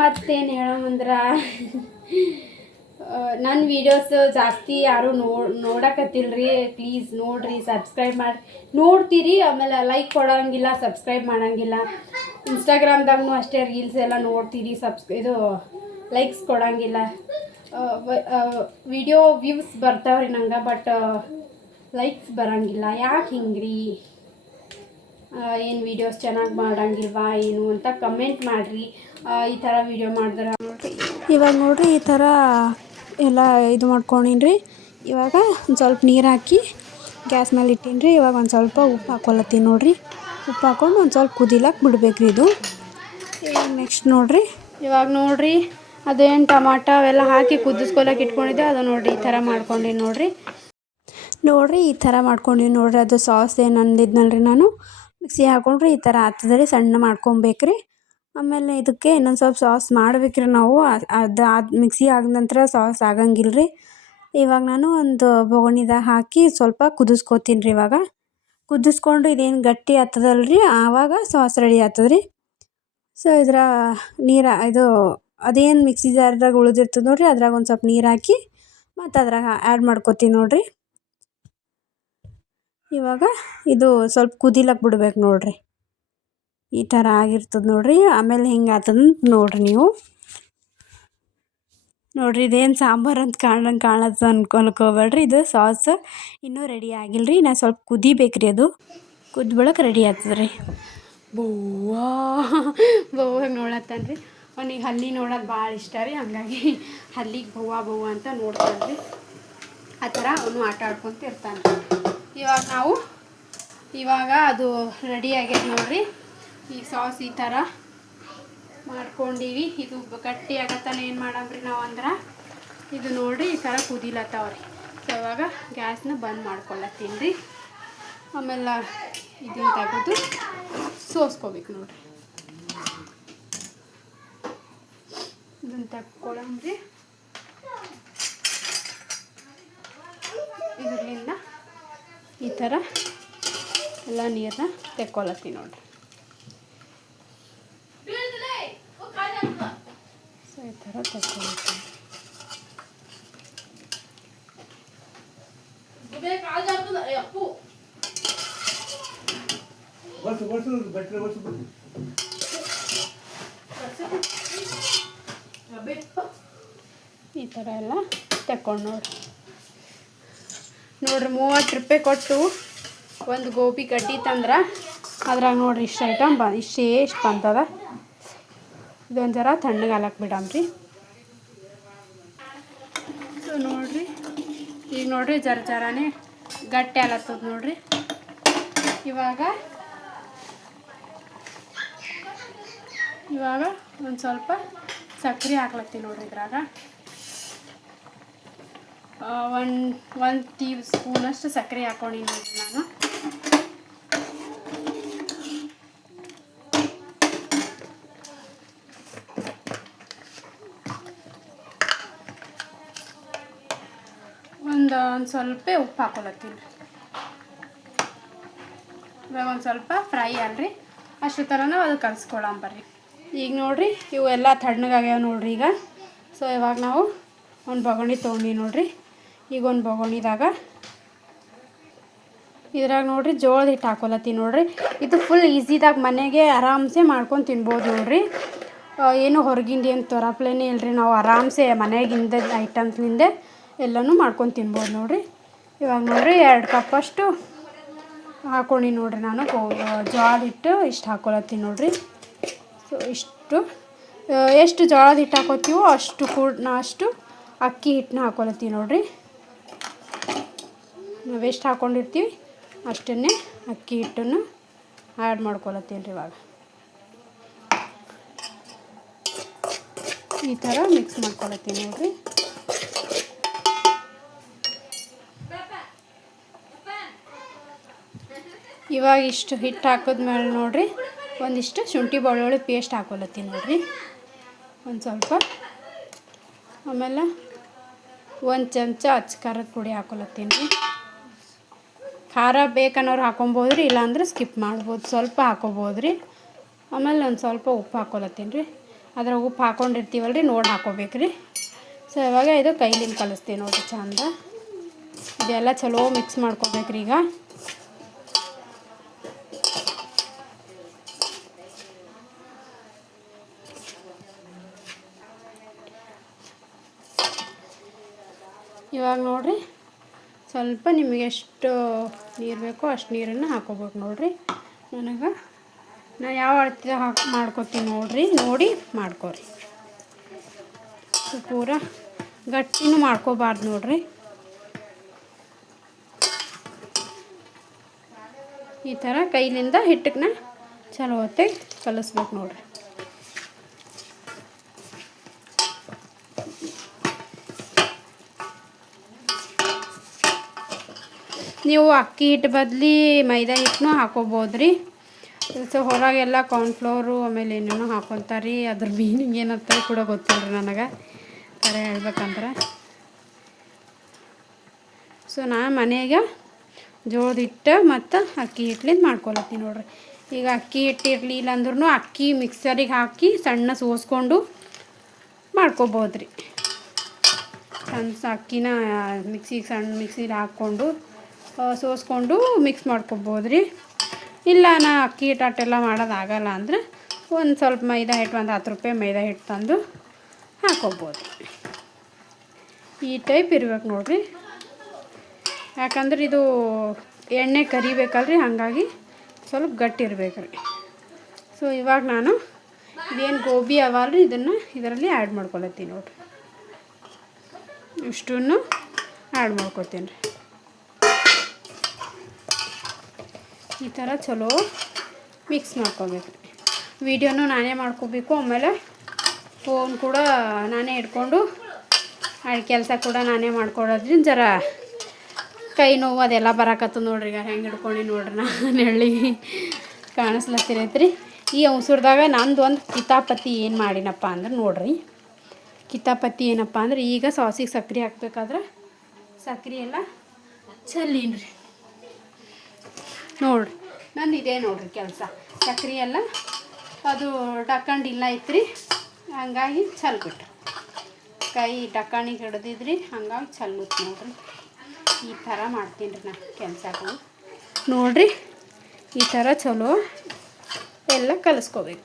ಮತ್ತೇನು ಹೇಳೋವಂದ್ರೆ ನನ್ನ ವೀಡಿಯೋಸ್ ಜಾಸ್ತಿ ಯಾರೂ ನೋಡಕತ್ತಿಲ್ರಿ. ಪ್ಲೀಸ್ ನೋಡಿರಿ, ಸಬ್ಸ್ಕ್ರೈಬ್ ಮಾಡಿ ನೋಡ್ತೀರಿ, ಆಮೇಲೆ ಲೈಕ್ ಕೊಡೋಂಗಿಲ್ಲ, ಸಬ್ಸ್ಕ್ರೈಬ್ ಮಾಡೋಂಗಿಲ್ಲ. ಇನ್ಸ್ಟಾಗ್ರಾಮ್ದಾಗೂ ಅಷ್ಟೇ ರೀಲ್ಸ್ ಎಲ್ಲ ನೋಡ್ತೀರಿ, ಇದು ಲೈಕ್ಸ್ ಕೊಡೋಂಗಿಲ್ಲ. ವಿಡಿಯೋ ವ್ಯೂಸ್ ಬರ್ತಾವ್ರಿ ನಂಗೆ, ಬಟ್ ಲೈಕ್ಸ್ ಬರೋಂಗಿಲ್ಲ. ಯಾಕೆ ಹಿಂಗೆ ರೀ? ಏನು ವೀಡಿಯೋಸ್ ಚೆನ್ನಾಗಿ ಮಾಡೋಂಗಿಲ್ವಾ ಏನು ಅಂತ ಕಮೆಂಟ್ ಮಾಡಿರಿ. ಈ ಥರ ವೀಡಿಯೋ ಮಾಡಿದ್ರೆ ನೋಡಿರಿ, ಇವಾಗ ನೋಡಿರಿ ಈ ಥರ ಎಲ್ಲ ಇದು ಮಾಡ್ಕೊಂಡಿನ್ರಿ. ಇವಾಗ ಒಂದು ಸ್ವಲ್ಪ ನೀರು ಹಾಕಿ ಗ್ಯಾಸ್ ಮೇಲೆ ಇಟ್ಟೀನಿ. ಇವಾಗ ಒಂದು ಸ್ವಲ್ಪ ಉಪ್ಪು ಹಾಕ್ಕೊಳತ್ತೀನಿ ನೋಡಿರಿ. ಉಪ್ಪು ಹಾಕ್ಕೊಂಡು ಒಂದು ಸ್ವಲ್ಪ ಕುದಿಲಾಕ ಬಿಡ್ಬೇಕ್ರಿ ಇದು. ಇವಾಗ ನೆಕ್ಸ್ಟ್ ನೋಡಿರಿ ಅದೇನು ಟಮಾಟ ಅವೆಲ್ಲ ಹಾಕಿ ಕುದಿಸ್ಕೊಳಕ್ಕೆ ಇಟ್ಕೊಂಡಿದ್ದೆ, ಅದು ನೋಡಿರಿ ಈ ಥರ ಮಾಡ್ಕೊಂಡಿ ನೋಡಿರಿ ಈ ಥರ ಮಾಡ್ಕೊಂಡಿನಿ ನೋಡಿರಿ. ಅದು ಸಾಸ್ ಏನು ಅಂದಿದ್ನಲ್ರಿ ನಾನು, ಮಿಕ್ಸಿ ಹಾಕೊಂಡ್ರೆ ಈ ಥರ ಆಗ್ತದೆ. ಸಣ್ಣ ಮಾಡ್ಕೊಬೇಕ್ರಿ. ಆಮೇಲೆ ಇದಕ್ಕೆ ಇನ್ನೊಂದು ಸ್ವಲ್ಪ ಸಾಸ್ ಮಾಡ್ಬೇಕ್ರಿ ನಾವು. ಅದು ಮಿಕ್ಸಿ ಆದ ನಂತರ ಸಾಸ್ ಆಗಂಗಿಲ್ಲ ರೀ. ಇವಾಗ ನಾನು ಒಂದು ಬೊಗಣಿದಾಗ ಹಾಕಿ ಸ್ವಲ್ಪ ಕುದಿಸ್ಕೊತೀನಿ ರೀ. ಇವಾಗ ಕುದಿಸ್ಕೊಂಡು ಇದೇನು ಗಟ್ಟಿ ಆಗ್ತದಲ್ರಿ, ಆವಾಗ ಸಾಸ್ ರೆಡಿ ಆಗ್ತದೆ ರೀ. ಸೊ ಇದು ಅದೇನು ಮಿಕ್ಸಿ ಜಾರ್ದಾಗ ಉಳಿದಿರ್ತದೆ ನೋಡಿರಿ, ಅದ್ರಾಗ ಒಂದು ಸ್ವಲ್ಪ ನೀರು ಹಾಕಿ ಮತ್ತು ಅದ್ರಾಗ ಆ್ಯಡ್ ಮಾಡ್ಕೊತೀನಿ ನೋಡಿರಿ. ಇವಾಗ ಇದು ಸ್ವಲ್ಪ ಕುದಿಲಕ್ಕೆ ಬಿಡ್ಬೇಕು ನೋಡಿರಿ. ಈ ಥರ ಆಗಿರ್ತದೆ ನೋಡಿರಿ. ಆಮೇಲೆ ಹಿಂಗೆ ಆಗ್ತದಂತ ನೋಡಿರಿ ನೀವು. ನೋಡಿರಿ ಇದೇನು ಸಾಂಬಾರು ಅಂತ ಕಾಣತ್ತ ಅನ್ಕೊಳ್ಬೇಡ್ರಿ. ಇದು ಸಾಸ್ ಇನ್ನೂ ರೆಡಿ ಆಗಿಲ್ಲ ರೀ. ನಾನು ಸ್ವಲ್ಪ ಕುದಿಬೇಕ್ರಿ, ಅದು ಕುದ್ದು ಬೆಳಕ್ಕೆ ರೆಡಿ ಆಗ್ತದೆ ರೀ. ಬವ್ವ ನೋಡತ್ತಾನ ರೀ. ಅವನಿಗೆ ಹಲ್ಲಿ ನೋಡೋದು ಭಾಳ ಇಷ್ಟ ರೀ, ಹಂಗಾಗಿ ಹಲ್ಲಿಗೆ ಬವ್ವ ಅಂತ ನೋಡ್ತಾನೆ ರೀ. ಆ ಥರ ಅವನು ಆಟ ಆಡ್ಕೊತ ಇರ್ತಾನೆ. ಇವಾಗ ಅದು ರೆಡಿ ಆಗೈತೆ ನೋಡಿರಿ. ಈ ಸಾಸ್ ಈ ಥರ ಮಾಡ್ಕೊಂಡೀವಿ. ಇದು ಗಟ್ಟಿ ಆಗತ್ತಾನೆ ಏನು ಮಾಡಮ್ರಿ ನಾವು ಅಂದ್ರೆ, ಇದು ನೋಡಿರಿ ಈ ಥರ ಕುದಿಲತ್ತವ್ರಿ. ಸೊ ಇವಾಗ ಗ್ಯಾಸ್ನ ಬಂದ್ ಮಾಡ್ಕೊಳತ್ತೀನಿ ರೀ. ಆಮೇಲೆ ಇದನ್ನು ತೆಗೆದು ಸೋಸ್ಕೋಬೇಕು ನೋಡಿರಿ. ಇದನ್ನು ತೆಕ್ಕೊಳ್ಳಂಬ್ರಿ. ಇದರಿಂದ ಈ ಥರ ಎಲ್ಲ ನೀರನ್ನ ತೆಕ್ಕೊಳತ್ತೀನಿ ನೋಡಿರಿ. ಸೊ ಈ ಥರ ತೆಕ್ಕೊಳತ್ತೀನಿ. ಈ ಥರ ಎಲ್ಲ ತೆಕ್ಕೊಂಡು ನೋಡಿರಿ. ನೋಡಿರಿ 30 ರೂಪಾಯಿ ಕೊಟ್ಟು ಒಂದು ಗೋಬಿ ಗಡ್ಡಿ ತಂದ್ರೆ ಅದ್ರಾಗ ನೋಡಿರಿ ಇಷ್ಟು ಐಟಮ್ ಎಷ್ಟು ಬಂತದ. ಇದೊಂದು ಜರ ತಣ್ಣಗೆ ಹಾಲಕ್ಕೆ ಬಿಡಮ್ರಿ. ಸೊ ನೋಡಿರಿ ಈಗ ನೋಡಿರಿ ಜರನೇ ಗಟ್ಟಿ ಹಾಲತ್ತದ ನೋಡಿರಿ. ಇವಾಗ ಒಂದು ಸ್ವಲ್ಪ ಸಕ್ಕರೆ ಹಾಕ್ಲತ್ತೀನಿ ನೋಡಿರಿ. ಇದ್ರಾಗ ಒಂದು ಟೀ ಸ್ಪೂನಷ್ಟು ಸಕ್ಕರೆ ಹಾಕ್ಕೊಂಡು ನೋಡಿರಿ ನಾನು. ಒಂದು ಸ್ವಲ್ಪ ಉಪ್ಪು ಹಾಕೊಳತ್ತೀನಿ. ಇವಾಗ ಒಂದು ಸ್ವಲ್ಪ ಫ್ರೈ ಅಲ್ರಿ, ಅಷ್ಟು ಥರ ನಾವು ಅದು ಕಲಿಸ್ಕೊಳಂಬರ್ರಿ. ಈಗ ನೋಡಿರಿ ಇವೆಲ್ಲ ತಣ್ಣಗಾಗ್ಯಾವ ನೋಡಿರಿ ಈಗ. ಸೊ ಇವಾಗ ನಾವು ಒಂದು ಬೊಗಣಿ ತೊಗೊಂಡು ನೋಡಿರಿ. ಈಗ ಒಂದು ಬೊಗಣಿದಾಗ ಇದ್ರಾಗ ನೋಡಿರಿ ಜೋಳದ ಹಿಟ್ಟು ಹಾಕೊಳತ್ತೀನಿ ನೋಡಿರಿ. ಇದು ಫುಲ್ ಈಸಿದಾಗ ಮನೆಗೆ ಆರಾಮ್ಸೆ ಮಾಡ್ಕೊಂಡು ತಿನ್ಬೋದು ನೋಡಿರಿ. ಏನು ಹೊರಗಿಂದ ಏನು ತೊರಪ್ಲೇನೇ ಇಲ್ಲರಿ, ನಾವು ಆರಾಮ್ಸೆ ಮನೆಗಿಂದ ಐಟಮ್ಸ್ಲಿಂದ ಎಲ್ಲನೂ ಮಾಡ್ಕೊಂಡು ತಿನ್ಬೋದು ನೋಡಿರಿ. ಇವಾಗ ನೋಡಿರಿ 2 ಕಪ್ಪಷ್ಟು ಹಾಕ್ಕೊಂಡು ನೋಡಿರಿ ನಾನು ಜೋಳದ ಹಿಟ್ಟು ಇಷ್ಟು ಹಾಕ್ಕೊಳತ್ತೀನಿ ನೋಡಿರಿ. ಸೊ ಎಷ್ಟು ಜೋಳದ ಹಿಟ್ಟು ಹಾಕೋತೀವೋ ಅಷ್ಟು ಅಕ್ಕಿ ಹಿಟ್ಟನ್ನ ಹಾಕ್ಕೊಳತ್ತೀವಿ ನೋಡಿರಿ. ನಾವು ಎಷ್ಟು ಹಾಕ್ಕೊಂಡಿರ್ತೀವಿ ಅಷ್ಟನ್ನೇ ಅಕ್ಕಿ ಹಿಟ್ಟನ್ನು ಆ್ಯಡ್ ಮಾಡ್ಕೊಳತ್ತೀನಿ ರೀ. ಇವಾಗ ಈ ಥರ ಮಿಕ್ಸ್ ಮಾಡ್ಕೊಳತ್ತೀನಿ ನೋಡಿರಿ. ಇವಾಗ ಇಷ್ಟು ಹಿಟ್ಟು ಹಾಕಿದ್ಮೇಲೆ ನೋಡಿರಿ ಒಂದಿಷ್ಟು ಶುಂಠಿ ಬೆಳ್ಳುಳ್ಳಿ ಪೇಸ್ಟ್ ಹಾಕ್ಕೊಳತ್ತೀನಿ ನೋಡಿರಿ ಒಂದು ಸ್ವಲ್ಪ. ಆಮೇಲೆ 1 ಚಮಚ ಅಚ್ಚ ಖಾರದ ಪುಡಿ ಹಾಕ್ಕೊಳತ್ತೀನಿ ರೀ. ಖಾರ ಬೇಕನ್ನೋರು ಹಾಕೊಬೋದು ರೀ, ಇಲ್ಲಾಂದ್ರೆ ಸ್ಕಿಪ್ ಮಾಡ್ಬೋದು, ಸ್ವಲ್ಪ ಹಾಕ್ಕೊಬೋದು ರೀ. ಆಮೇಲೆ ಒಂದು ಸ್ವಲ್ಪ ಉಪ್ಪು ಹಾಕ್ಕೊಳತ್ತೀನಿ ರೀ. ಅದ್ರಾಗ ಉಪ್ಪು ಹಾಕ್ಕೊಂಡಿರ್ತೀವಲ್ಲ ರೀ, ನೋಡಿ ಹಾಕ್ಕೋಬೇಕು ರೀ. ಸೊ ಇವಾಗ ಇದು ಕೈಲಿಂದ ಕಲಿಸ್ತೀವಿ ನೋಡಿರಿ ಚಂದ. ಇದೆಲ್ಲ ಚಲೋ ಮಿಕ್ಸ್ ಮಾಡ್ಕೋಬೇಕು ರೀ. ಈಗ ನೋಡಿರಿ ಸ್ವಲ್ಪ ನಿಮಗೆ ಎಷ್ಟು ನೀರು ಬೇಕೋ ಅಷ್ಟು ನೀರನ್ನು ಹಾಕೋಬೇಕು ನೋಡಿರಿ. ನಾನು ಯಾವ ಅಳತೆ ಮಾಡ್ಕೊತೀನಿ ನೋಡಿ ಮಾಡ್ಕೊರಿ. ಪೂರ ಗಟ್ಟಿನೂ ಮಾಡ್ಕೋಬಾರ್ದು ನೋಡಿರಿ. ಈ ಥರ ಕೈಲಿಂದ ಹಿಟ್ಟನ್ನ ಚಲೋ ಹೊತ್ತಿಗೆ ಕಲಿಸ್ಬೇಕು ನೋಡಿರಿ. ನೀವು ಅಕ್ಕಿ ಹಿಟ್ಟು ಬದಲಿ ಮೈದಾ ಹಿಟ್ಟನ್ನೂ ಹಾಕೋಬೋದು ರೀ. ಸೊ ಹೊರಗೆಲ್ಲ ಕಾರ್ನ್ಫ್ಲೋರು ಆಮೇಲೆ ಏನೇನೋ ಹಾಕೊತಾರೆ ರೀ. ಅದ್ರ ಮೀನಿಂಗ್ ಏನಂತ ಕೂಡ ಗೊತ್ತಿಲ್ಲ ರೀ ನನಗೆ ಕರೆ ಹೇಳ್ಬೇಕಂದ್ರೆ. ಸೊ ನಾನು ಮನೆಗೆ ಜೋಳದ ಹಿಟ್ಟು ಮತ್ತು ಅಕ್ಕಿ ಹಿಟ್ಲಿಂದ ಮಾಡ್ಕೊಳತ್ತೀನಿ ನೋಡಿರಿ. ಈಗ ಅಕ್ಕಿ ಹಿಟ್ಟು ಇರಲಿಲ್ಲ ಅಂದ್ರೂ ಅಕ್ಕಿ ಮಿಕ್ಸರಿಗೆ ಹಾಕಿ ಸಣ್ಣ ಸೋಸ್ಕೊಂಡು ಮಾಡ್ಕೊಬೋದು ರೀ. ಅಕ್ಕಿನ ಮಿಕ್ಸಿಗೆ ಹಾಕ್ಕೊಂಡು ಸೋಸ್ಕೊಂಡು ಮಿಕ್ಸ್ ಮಾಡ್ಕೊಬೋದು ರೀ. ಇಲ್ಲ ನಾ ಅಕ್ಕಿ ಹಿಟ್ಟು ಅಟ್ಟೆಲ್ಲ ಮಾಡೋದಾಗಲ್ಲ ಅಂದರೆ ಒಂದು ಸ್ವಲ್ಪ ಮೈದಾ ಹಿಟ್ಟು ಒಂದು 10 ರೂಪಾಯಿ ಮೈದಾ ಹಿಟ್ಟು ತಂದು ಹಾಕ್ಕೊಬೋದು. ಈ ಟೈಪ್ ಇರ್ಬೇಕು ನೋಡಿರಿ. ಯಾಕಂದ್ರೆ ಇದು ಎಣ್ಣೆ ಕರಿಬೇಕಲ್ರಿ, ಹಾಗಾಗಿ ಸ್ವಲ್ಪ ಗಟ್ಟಿ ಇರ್ಬೇಕು ರೀ. ಸೊ ಇವಾಗ ನಾನು ಇದೇನು ಗೋಬಿ ಅವಲ್ರಿ ಇದರಲ್ಲಿ ಆ್ಯಡ್ ಮಾಡ್ಕೊಳತ್ತೀನಿ ನೋಡಿರಿ. ಇಷ್ಟನ್ನು ಆ್ಯಡ್ ಮಾಡ್ಕೊತೀನಿ ರೀ. ಈ ಥರ ಚಲೋ ಮಿಕ್ಸ್ ಮಾಡ್ಕೊಬೇಕು ರೀ. ವೀಡಿಯೋನು ನಾನೇ ಮಾಡ್ಕೋಬೇಕು, ಆಮೇಲೆ ಫೋನ್ ಕೂಡ ನಾನೇ ಇಟ್ಕೊಂಡು ಕೆಲಸ ಕೂಡ ನಾನೇ ಮಾಡ್ಕೊಡೋದ್ರಿಂದ ಜರ ಕೈ ನೋವು ಅದೆಲ್ಲ ಬರಾಕತ್ತದ ನೋಡ್ರಿ. ಈಗ ಹೆಂಗೆ ಹಿಡ್ಕೊಂಡು ನೋಡ್ರಿ ನಾನು ಹೇಳಿ ಕಾಣಿಸ್ಲತ್ತಿರೈತ್ರಿ. ಈ ಅವಸರದಾಗ ನಂದು ಒಂದು ಕಿತಾಪತಿ ಏನು ಮಾಡಿನಪ್ಪ ಅಂದ್ರೆ ನೋಡ್ರಿ. ಕಿತಾಪತಿ ಏನಪ್ಪ ಅಂದ್ರೆ ಈಗ ಸಾಸಿಗೆ ಸಕ್ಕರೆ ಹಾಕ್ಬೇಕಾದ್ರೆ ಸಕ್ಕರೆ ಎಲ್ಲ ಚೆಲ್ಲೀನಿ ರೀ. ನೋಡಿರಿ ನಂದು ಇದೇ ನೋಡಿರಿ ಕೆಲಸ. ಸಕ್ಕರೆ ಎಲ್ಲ ಅದು ಡಕ್ಕಂಡಿಲ್ಲ ಐತ್ರಿ, ಹಂಗಾಗಿ ಚೆಲ್ಬಿಟ್ರು. ಕೈ ಡಕ್ಕಣಿಗೆ ಹಿಡ್ದಿದ್ರಿ, ಹಂಗಾಗಿ ಚೆಲ್ಲುತ್ತೆ ನೋಡಿರಿ. ಈ ಥರ ಮಾಡ್ತೀನಿ ರೀ ನಾನು ಕೆಲಸಗಳು ನೋಡಿರಿ. ಈ ಥರ ಚಲೋ ಎಲ್ಲ ಕಲಿಸ್ಕೋಬೇಕು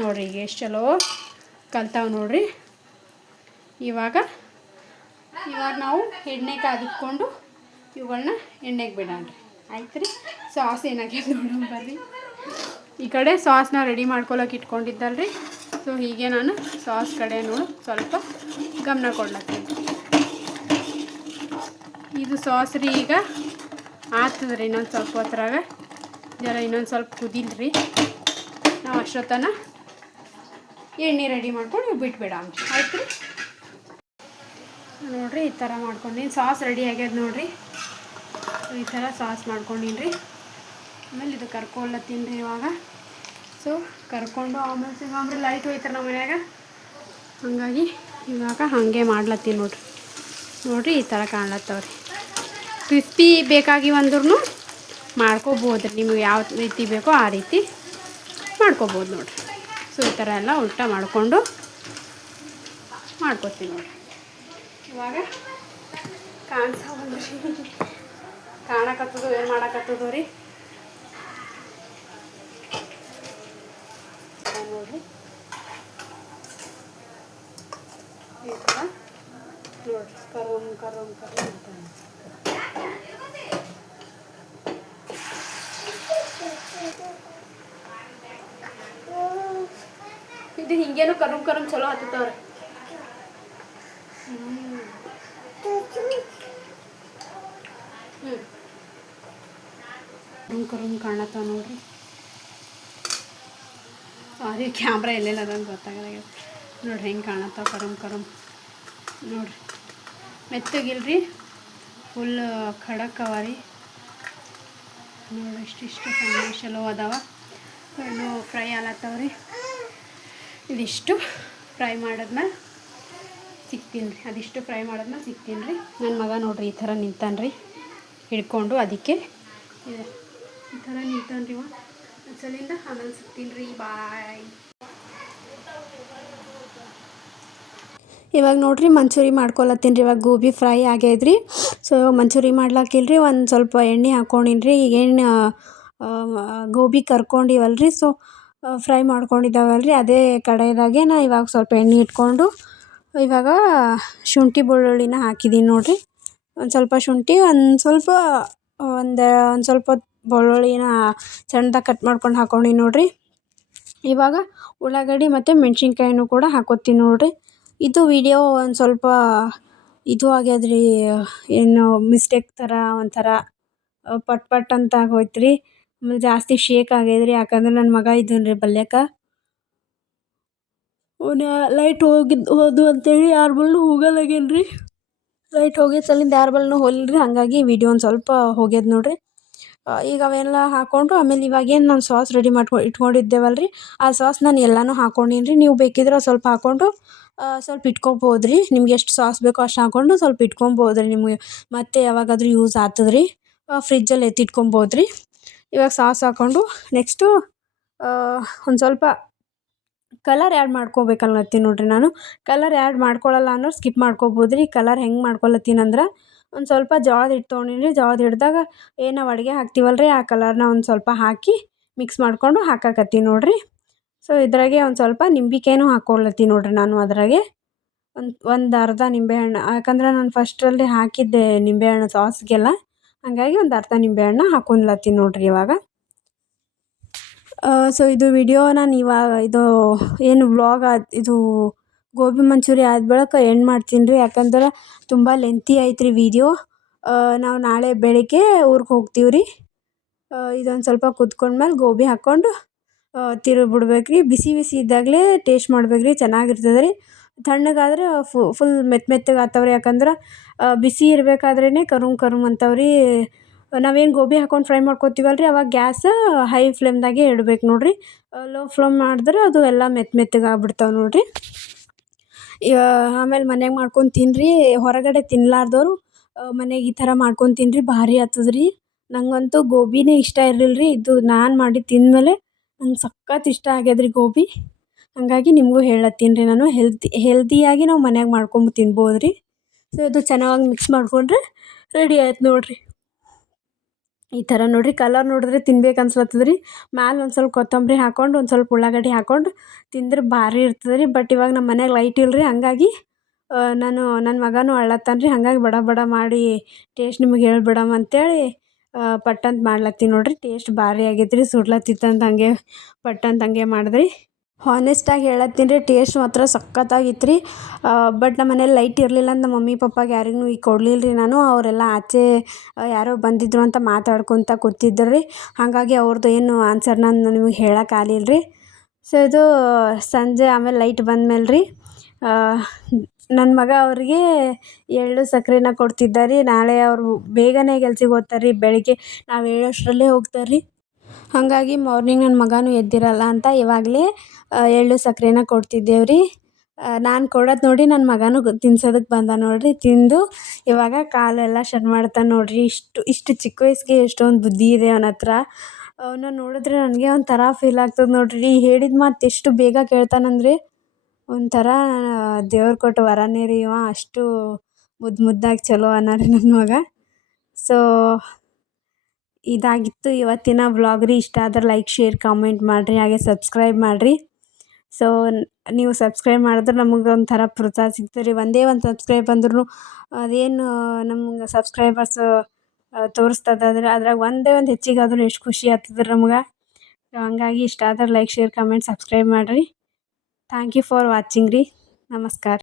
ನೋಡಿರಿ. ಈಗ ಎಷ್ಟು ಚಲೋ ಕಲ್ತಾವೆ ನೋಡಿರಿ. ಇವಾಗ ನಾವು ಎಣ್ಣೆ ಕಾದಿಟ್ಕೊಂಡು ಇವುಗಳನ್ನ ಎಣ್ಣೆಗೆ ಬಿಡೋಣ್ರಿ. ಆಯ್ತು ರೀ. ಸಾಸ್ ಏನಾಗ್ಯದ ನೋಡೋಣ ಬರ್ರಿ. ಈ ಕಡೆ ಸಾಸ್ನ ರೆಡಿ ಮಾಡ್ಕೊಳಕ್ಕೆ ಇಟ್ಕೊಂಡಿದ್ದಲ್ರಿ. ಸೊ ಹೀಗೆ ನಾನು ಸಾಸ್ ಕಡೆ ನೋಡಿ ಸ್ವಲ್ಪ ಗಮನ ಕೊಡ್ಲತ್ತೀನಿ. ಇದು ಸಾಸ್ ರೀ ಈಗ ಆಗ್ತದ್ರಿ. ಇನ್ನೊಂದು ಸ್ವಲ್ಪ ಹೊತ್ರಾಗ ಇನ್ನೊಂದು ಸ್ವಲ್ಪ ಕುದಿಲ್ರಿ. ನಾವು ಅಷ್ಟೊತ್ತನ ಎಣ್ಣೆ ರೆಡಿ ಮಾಡ್ಕೊಂಡು ಬಿಟ್ಬಿಡೋಣ. ಆಯ್ತು ರೀ. ನೋಡಿರಿ ಈ ಥರ ಮಾಡ್ಕೊಂಡೀನಿ. ಸಾಸ್ ರೆಡಿ ಆಗ್ಯದ ನೋಡಿರಿ. ಈ ಥರ ಸಾಸ್ ಮಾಡ್ಕೊಂಡೀನಿ ರೀ. ಆಮೇಲೆ ಇದು ಕರ್ಕೊಳತ್ತೀನಿ ರೀ ಇವಾಗ. ಸೊ ಕರ್ಕೊಂಡು ಆಮೇಲೆ ಸಿಗಾಮ್ರಿ ಲೈಟ್ ಹೋಯ್ತಾರೆ ನಮ್ಮ ಮನ್ಯಾಗ. ಹಾಗಾಗಿ ಇವಾಗ ಹಾಗೆ ಮಾಡ್ಲತ್ತೀನಿ ನೋಡಿರಿ ಈ ಥರ ಕಾಣ್ಲತ್ತವ್ರಿ. ಕ್ರಿಸ್ಪಿ ಬೇಕಾಗಿವಂದ್ರೂ ಮಾಡ್ಕೋಬೋದು. ನಿಮಗೆ ಯಾವ ರೀತಿ ಬೇಕೋ ಆ ರೀತಿ ಮಾಡ್ಕೋಬೋದು ನೋಡಿರಿ. ಸೊ ಈ ಥರ ಎಲ್ಲ ಉಲ್ಟಾ ಮಾಡಿಕೊಂಡು ಮಾಡ್ಕೊತೀನಿ ನೋಡಿರಿ. ಇವಾಗ ಕಾಣಕತ್ತದು ಏನು ಮಾಡಕತ್ತದು ರೀ ನೋಡಿರಿ. ಈ ಥರ ನೋಡಿರಿ ಕರಮ್ ಅಂತ ಇದು ಹಿಂಗೇನು ಕರಮ್ ಚಲೋ ಹತ್ತವ್ರಿ. ಕರಮ್ ಕಾಣತ್ತಾವ ನೋಡ್ರಿ. ಸಾರಿ ಕ್ಯಾಮ್ರಾ ಎಲ್ಲೆಲ್ಲ ಅದಂಗೆ ಗೊತ್ತಾಗಲ್ಲ ನೋಡ್ರಿ. ಹೆಂಗೆ ಕಾಣತ್ತಾವ ಕರಮ್ ನೋಡ್ರಿ. ಮೆತ್ತಗಿಲ್ರಿ, ಫುಲ್ ಖಡಕ್ ಅವ ರೀ ನೋಡ್ರಿ. ಇಷ್ಟಿಷ್ಟು ಸಣ್ಣ ಚಲೋ ಅದಾವ. ಇನ್ನು ಫ್ರೈ ಆಲತ್ತವ್ರಿ. ಇದಿಷ್ಟು ಫ್ರೈ ಮಾಡಿದ್ಮೇಲೆ ಸಿಗ್ತೀನಿ ರೀ. ಅದಿಷ್ಟು ಫ್ರೈ ಮಾಡಿದ್ಮೇಲೆ ಸಿಗ್ತೀನಿ ರೀ. ನನ್ನ ಮಗ ನೋಡ್ರಿ ಈ ಥರ ನಿಂತಾನೆ ರೀ ಹಿಡ್ಕೊಂಡು. ಅದಕ್ಕೆ ಇದೆ ಈ ಥರ ನಿಂತಾನೆ ರೀ. ಸಲಿಂದ ಆಮೇಲೆ ಸಿಗ್ತೀನಿ ರೀ. ಬಾಯ್. ಇವಾಗ ನೋಡಿರಿ ಮಂಚೂರಿ ಮಾಡ್ಕೊಳತ್ತೀನಿ ರೀ. ಇವಾಗ ಗೋಬಿ ಫ್ರೈ ಆಗ್ಯದ್ರಿ. ಸೊ ಇವಾಗ ಮಂಚೂರಿ ಮಾಡ್ಲಾಕಿಲ್ರಿ. ಒಂದು ಸ್ವಲ್ಪ ಎಣ್ಣೆ ಹಾಕ್ಕೊಂಡಿನಿ ರೀ. ಈಗ ಗೋಬಿ ಕರ್ಕೊಂಡಿವಲ್ರಿ. ಸೊ ಫ್ರೈ ಮಾಡ್ಕೊಂಡಿದ್ದಾವಲ್ರಿ ಅದೇ ಕಡೆದಾಗೆ ನಾ ಇವಾಗ ಸ್ವಲ್ಪ ಎಣ್ಣೆ ಇಟ್ಕೊಂಡು ಇವಾಗ ಶುಂಠಿ ಬೆಳ್ಳುಳ್ಳಿನ ಹಾಕಿದ್ದೀನಿ ನೋಡಿರಿ. ಒಂದು ಸ್ವಲ್ಪ ಶುಂಠಿ, ಒಂದು ಸ್ವಲ್ಪ ಬೆಳ್ಳುಳ್ಳಿನ ಸಣ್ಣದಾಗಿ ಕಟ್ ಮಾಡ್ಕೊಂಡು ಹಾಕ್ಕೊಂಡಿನಿ ನೋಡಿರಿ. ಇವಾಗ ಉಳ್ಳಾಗಡ್ಡಿ ಮತ್ತು ಮೆಣಸಿನ್ಕಾಯಿನೂ ಕೂಡ ಹಾಕೋತೀನಿ ನೋಡಿರಿ. ಇದು ವಿಡಿಯೋ ಒಂದು ಸ್ವಲ್ಪ ಇದು ಆಗ್ಯದ್ರಿ. ಏನು ಮಿಸ್ಟೇಕ್ ಥರ ಒಂಥರ ಪಟ್ ಅಂತ ಆಗೋಯ್ತು ರೀ. ಆಮೇಲೆ ಜಾಸ್ತಿ ಶೇಕ್ ಆಗ್ಯದ್ರಿ. ಯಾಕಂದ್ರೆ ನನ್ನ ಮಗ ಇದ್ದನು ರೀ ಬಲ್ಯಕ. ಲೈಟ್ ಹೋದು ಅಂತೇಳಿ ಯಾರ ಬಲ್ಲೂ ಹೋಗಲ್ಲಾಗೇನು ರೀ. ಲೈಟ್ ಹೋಗಿದ್ದು ಸಲಿಂದ ಯಾರ ಬಲ್ಲೂ ಹೋಲಿಲ್ರಿ. ಹಾಗಾಗಿ ವಿಡಿಯೋ ಒಂದು ಸ್ವಲ್ಪ ಹೋಗ್ಯದ ನೋಡಿರಿ. ಈಗ ಅವೆಲ್ಲ ಹಾಕ್ಕೊಂಡು ಆಮೇಲೆ ಇವಾಗೇನು ನಾನು ಸಾಸ್ ರೆಡಿ ಇಟ್ಕೊಂಡಿದ್ದೇವಲ್ಲ ರೀ, ಆ ಸಾಸ್ ನಾನು ಎಲ್ಲನೂ ಹಾಕ್ಕೊಂಡೀನಿ ರೀ. ನೀವು ಬೇಕಿದ್ರೆ ಸ್ವಲ್ಪ ಹಾಕ್ಕೊಂಡು ಸ್ವಲ್ಪ ಇಟ್ಕೊಬೋದು ರೀ. ನಿಮ್ಗೆ ಎಷ್ಟು ಸಾಸ್ ಬೇಕೋ ಅಷ್ಟು ಹಾಕ್ಕೊಂಡು ಸ್ವಲ್ಪ ಇಟ್ಕೊಬೋದು ರೀ. ನಿಮಗೆ ಮತ್ತೆ ಯಾವಾಗಾದ್ರೂ ಯೂಸ್ ಆಗ್ತದೆ ರೀ. ಫ್ರಿಜ್ಜಲ್ಲಿ ಎತ್ತಿಟ್ಕೊಬೋದು ರೀ. ಇವಾಗ ಸಾಸ್ ಹಾಕ್ಕೊಂಡು ನೆಕ್ಸ್ಟು ಒಂದು ಸ್ವಲ್ಪ ಕಲರ್ ಆ್ಯಡ್ ಮಾಡ್ಕೋಬೇಕಲ್ಲತ್ತೀನಿ ನೋಡಿರಿ. ನಾನು ಕಲರ್ ಆ್ಯಡ್ ಮಾಡ್ಕೊಳ್ಳಲ್ಲ ಅನ್ನೋರು ಸ್ಕಿಪ್ ಮಾಡ್ಕೋಬೋದು ರೀ. ಕಲರ್ ಹೆಂಗೆ ಮಾಡ್ಕೊಳತ್ತೀನಿ ಅಂದ್ರೆ ಒಂದು ಸ್ವಲ್ಪ ಜೋಳದ ಹಿಟ್ಟು ತೊಗೊಂಡೀನಿ ರೀ. ಜೋಳದ ಹಿಟ್ದಾಗ ಏನು ನಾವು ಅಡುಗೆ ಹಾಕ್ತೀವಲ್ಲ ರೀ, ಆ ಕಲರ್ನ ಒಂದು ಸ್ವಲ್ಪ ಹಾಕಿ ಮಿಕ್ಸ್ ಮಾಡಿಕೊಂಡು ಹಾಕಕತ್ತೀನಿ ನೋಡಿರಿ. ಸೊ ಇದ್ರಾಗೆ ಒಂದು ಸ್ವಲ್ಪ ನಿಂಬೆಕಾಯಿನೂ ಹಾಕ್ಕೊಳತ್ತೀನಿ ನೋಡಿರಿ ನಾನು. ಅದ್ರಾಗೆ ಒಂದು ಅರ್ಧ ನಿಂಬೆಹಣ್ಣು, ಯಾಕಂದ್ರೆ ನಾನು ಫಸ್ಟ್ರಲ್ಲಿ ಹಾಕಿದ್ದೆ ನಿಂಬೆಹಣ್ಣು ಸಾಸ್ಗೆಲ್ಲ. ಹಾಗಾಗಿ ಒಂದು ಅರ್ಧ ನಿಂಬೆಹಣ್ಣು ಹಾಕ್ಕೊಳತ್ತೀನಿ ನೋಡಿರಿ ಇವಾಗ. ಸೊ ಇದು ವಿಡಿಯೋ ನಾನು ಇವಾಗ ಇದು ಏನು ವ್ಲಾಗ್ ಇದು ಗೋಬಿ ಮಂಚೂರಿ ಆದ ಬಳಿಕ ಎಂಡ್ ಮಾಡ್ತೀನಿ ರೀ. ಯಾಕಂದ್ರೆ ತುಂಬ ಲೆಂತಿ ಐತ್ರಿ ವಿಡಿಯೋ. ನಾವು ನಾಳೆ ಬೆಳಗ್ಗೆ ಊರಿಗೆ ಹೋಗ್ತೀವಿ ರೀ. ಇದೊಂದು ಸ್ವಲ್ಪ ಕುದ್ಕೊಂಡ್ಮೇಲೆ ಗೋಬಿ ಹಾಕ್ಕೊಂಡು ಬಿಡ್ಬೇಕು ರೀ. ಬಿಸಿ ಇದ್ದಾಗಲೇ ಟೇಸ್ಟ್ ಮಾಡ್ಬೇಕು ರೀ, ಚೆನ್ನಾಗಿರ್ತದೆ ರೀ. ತಣ್ಣಗಾದ್ರೆ ಫುಲ್ ಮೆತ್ತಗೆ ಆಗ್ತಾವ್ರಿ. ಯಾಕಂದ್ರೆ ಬಿಸಿ ಇರಬೇಕಾದ್ರೇ ಕರುಮ್ ಅಂತವ್ರಿ. ನಾವೇನು ಗೋಬಿ ಹಾಕ್ಕೊಂಡು ಫ್ರೈ ಮಾಡ್ಕೊತೀವಲ್ಲ ರೀ, ಅವಾಗ ಗ್ಯಾಸ್ ಹೈ ಫ್ಲೇಮ್ದಾಗೆ ಇಡ್ಬೇಕು ನೋಡಿರಿ. ಲೋ ಫ್ಲೇಮ್ ಮಾಡಿದ್ರೆ ಅದು ಎಲ್ಲ ಮೆತ್ತಗೆ ಆಗ್ಬಿಡ್ತಾವೆ ನೋಡಿರಿ. ಆಮೇಲೆ ಮನ್ಯಾಗ ಮಾಡ್ಕೊಂಡು ತಿನ್ನಿರಿ. ಹೊರಗಡೆ ತಿನ್ನಲಾರ್ದವ್ರು ಮನೆಗೆ ಈ ಥರ ಮಾಡ್ಕೊಂಡು ತಿನ್ನಿರಿ, ಭಾರಿ ಆಗ್ತದೆ ರೀ. ನನಗಂತೂ ಗೋಬಿನೇ ಇಷ್ಟ ಇರಲಿಲ್ಲ ರೀ. ಇದು ನಾನು ಮಾಡಿ ತಿಂದಮೇಲೆ ನಂಗೆ ಸಖತ್ ಇಷ್ಟ ಆಗ್ಯದ ರೀ ಗೋಬಿ. ಹಾಗಾಗಿ ನಿಮಗೂ ಹೇಳತ್ತೀನಿ ರೀ ನಾನು. ಹೆಲ್ದಿಯಾಗಿ ನಾವು ಮನ್ಯಾಗ ಮಾಡ್ಕೊಂಡು ತಿನ್ಬೋದು ರೀ. ಸೊ ಇದು ಚೆನ್ನಾಗಿ ಮಿಕ್ಸ್ ಮಾಡಿಕೊಂಡ್ರೆ ರೆಡಿ ಆಯ್ತು ನೋಡಿರಿ. ಈ ಥರ ನೋಡಿರಿ. ಕಲರ್ ನೋಡಿದ್ರೆ ತಿನ್ಬೇಕು ಅನ್ಸ್ಲತ್ತದ ರೀ. ಮ್ಯಾಲೆ ಒಂದು ಸ್ವಲ್ಪ ಕೊತ್ತಂಬರಿ ಹಾಕ್ಕೊಂಡು ಒಂದು ಸ್ವಲ್ಪ ಉಳ್ಳಾಗಡ್ಡಿ ಹಾಕ್ಕೊಂಡು ತಿಂದ್ರೆ ಭಾರಿ ಇರ್ತದೆ ರೀ. ಬಟ್ ಇವಾಗ ನಮ್ಮ ಮನ್ಯಾಗ ಲೈಟ್ ಇಲ್ಲ ರೀ. ಹಾಗಾಗಿ ನನ್ನ ಮಗನೂ ಅಳ್ಳತ್ತಾನ ರೀ, ಹಾಗಾಗಿ ಬಡ ಬಡ ಮಾಡಿ ಟೇಸ್ಟ್ ನಿಮಗೆ ಹೇಳ್ಬಿಡಮ್ ಅಂತೇಳಿ ಪಟ್ಟಂತ ಮಾಡ್ಲತ್ತೀನಿ ನೋಡಿರಿ. ಟೇಸ್ಟ್ ಭಾರಿ ಆಗೈತೆ ರೀ, ಸುಡ್ಲತ್ತಿತ್ತಂತ ಹಂಗೆ ಪಟ್ಟಂತ ಹಂಗೆ ಮಾಡಿದ್ರಿ. ಹಾನೆಸ್ಟಾಗಿ ಹೇಳತ್ತೀನಿ ರೀ, ಟೇಸ್ಟ್ ಮಾತ್ರ ಸಖತ್ತಾಗಿತ್ತು ರೀ. ಬಟ್ ನಮ್ಮ ಮನೇಲಿ ಲೈಟ್ ಇರಲಿಲ್ಲ ಅಂತ ನಮ್ಮ ಮಮ್ಮಿ ಪಪ್ಪಾಗೆ ಯಾರಿಗೂ ಈಗ ಕೊಡಲಿಲ್ಲ ರೀ ನಾನು. ಅವರೆಲ್ಲ ಆಚೆ ಯಾರೋ ಬಂದಿದ್ದರು ಅಂತ ಮಾತಾಡ್ಕೊತ ಕೂತಿದ್ರು ರೀ. ಹಾಗಾಗಿ ಅವ್ರದ್ದು ಏನು ಆನ್ಸರ್ ನಾನು ನಿಮಗೆ ಹೇಳೋಕ್ಕಾಗಲಿಲ್ಲ ರೀ. ಸೊ ಇದು ಸಂಜೆ ಆಮೇಲೆ ಲೈಟ್ ಬಂದಮೇಲೆ ರೀ ನನ್ನ ಮಗ ಅವ್ರಿಗೆ ಎಳ್ಳು ಸಕ್ಕರೆನ ಕೊಡ್ತಿದ್ದ ರೀ. ನಾಳೆ ಅವರು ಬೇಗನೆ ಕೆಲ್ಸಕ್ಕೆ ಹೋಗ್ತಾರೆ ರೀ, ಬೆಳಗ್ಗೆ ನಾವು ಹೇಳೋಷ್ಟರಲ್ಲೇ ಹೋಗ್ತಾರೆ ರೀ. ಹಾಗಾಗಿ ಮಾರ್ನಿಂಗ್ ನನ್ನ ಮಗನೂ ಎದ್ದಿರಲ್ಲ ಅಂತ ಇವಾಗಲೇ ಎಳ್ಳು ಸಕ್ಕರೆನ ಕೊಡ್ತಿದ್ದೇವೆ ರೀ. ನಾನು ಕೊಡೋದು ನೋಡಿ ನನ್ನ ಮಗನೂ ತಿನ್ಸೋದಕ್ಕೆ ಬಂದ ನೋಡಿರಿ. ತಿಂದು ಇವಾಗ ಕಾಲೆಲ್ಲ ಶಟ್ ಮಾಡ್ತಾನೆ ನೋಡಿರಿ. ಇಷ್ಟು ಚಿಕ್ಕ ವಯಸ್ಸಿಗೆ ಎಷ್ಟೊಂದು ಬುದ್ಧಿ ಇದೆ ಅವನ ಹತ್ರ. ಅವನ್ನ ನೋಡಿದ್ರೆ ನನಗೆ ಒಂಥರ ಫೀಲ್ ಆಗ್ತದೆ ನೋಡಿರಿ. ಹೇಳಿದ ಮಾತು ಎಷ್ಟು ಬೇಗ ಕೇಳ್ತಾನಂದ್ರೆ ಒಂಥರ ದೇವ್ರು ಕೊಟ್ಟ ವರನೇ ರೀ ಇವ. ಅಷ್ಟು ಮುದ್ದಾಗಿ ಚಲೋ ಅನ ರೀ ನನ್ನ ಮಗ. ಸೊ ಇದಾಗಿತ್ತು ಇವತ್ತಿನ ವ್ಲಾಗ್ ರೀ. ಇಷ್ಟ ಆದ್ರೆ ಲೈಕ್, ಶೇರ್, ಕಾಮೆಂಟ್ ಮಾಡಿರಿ, ಹಾಗೆ ಸಬ್ಸ್ಕ್ರೈಬ್ ಮಾಡಿರಿ. ಸೊ ನೀವು ಸಬ್ಸ್ಕ್ರೈಬ್ ಮಾಡಿದ್ರೆ ನಮಗೆ ಒಂಥರ ಪ್ರೋತ್ಸಾಹ ಸಿಗ್ತದೆ ರೀ. ಒಂದೇ ಒಂದು ಸಬ್ಸ್ಕ್ರೈಬ್ ಬಂದ್ರೂ ಅದೇನು ನಮ್ಗೆ ಸಬ್ಸ್ಕ್ರೈಬರ್ಸ್ ತೋರಿಸ್ತದಾದ್ರೆ ಅದ್ರಾಗ ಒಂದೇ ಒಂದು ಹೆಚ್ಚಿಗಾದ್ರೂ ಎಷ್ಟು ಖುಷಿ ಆಗ್ತದೆ ರೀ ನಮ್ಗೆ. ಹಂಗಾಗಿ ಇಷ್ಟ ಆದ್ರೆ ಲೈಕ್, ಶೇರ್, ಕಮೆಂಟ್, ಸಬ್ಸ್ಕ್ರೈಬ್ ಮಾಡಿರಿ. ಥ್ಯಾಂಕ್ ಯು ಫಾರ್ ವಾಚಿಂಗ್ ರೀ. ನಮಸ್ಕಾರ.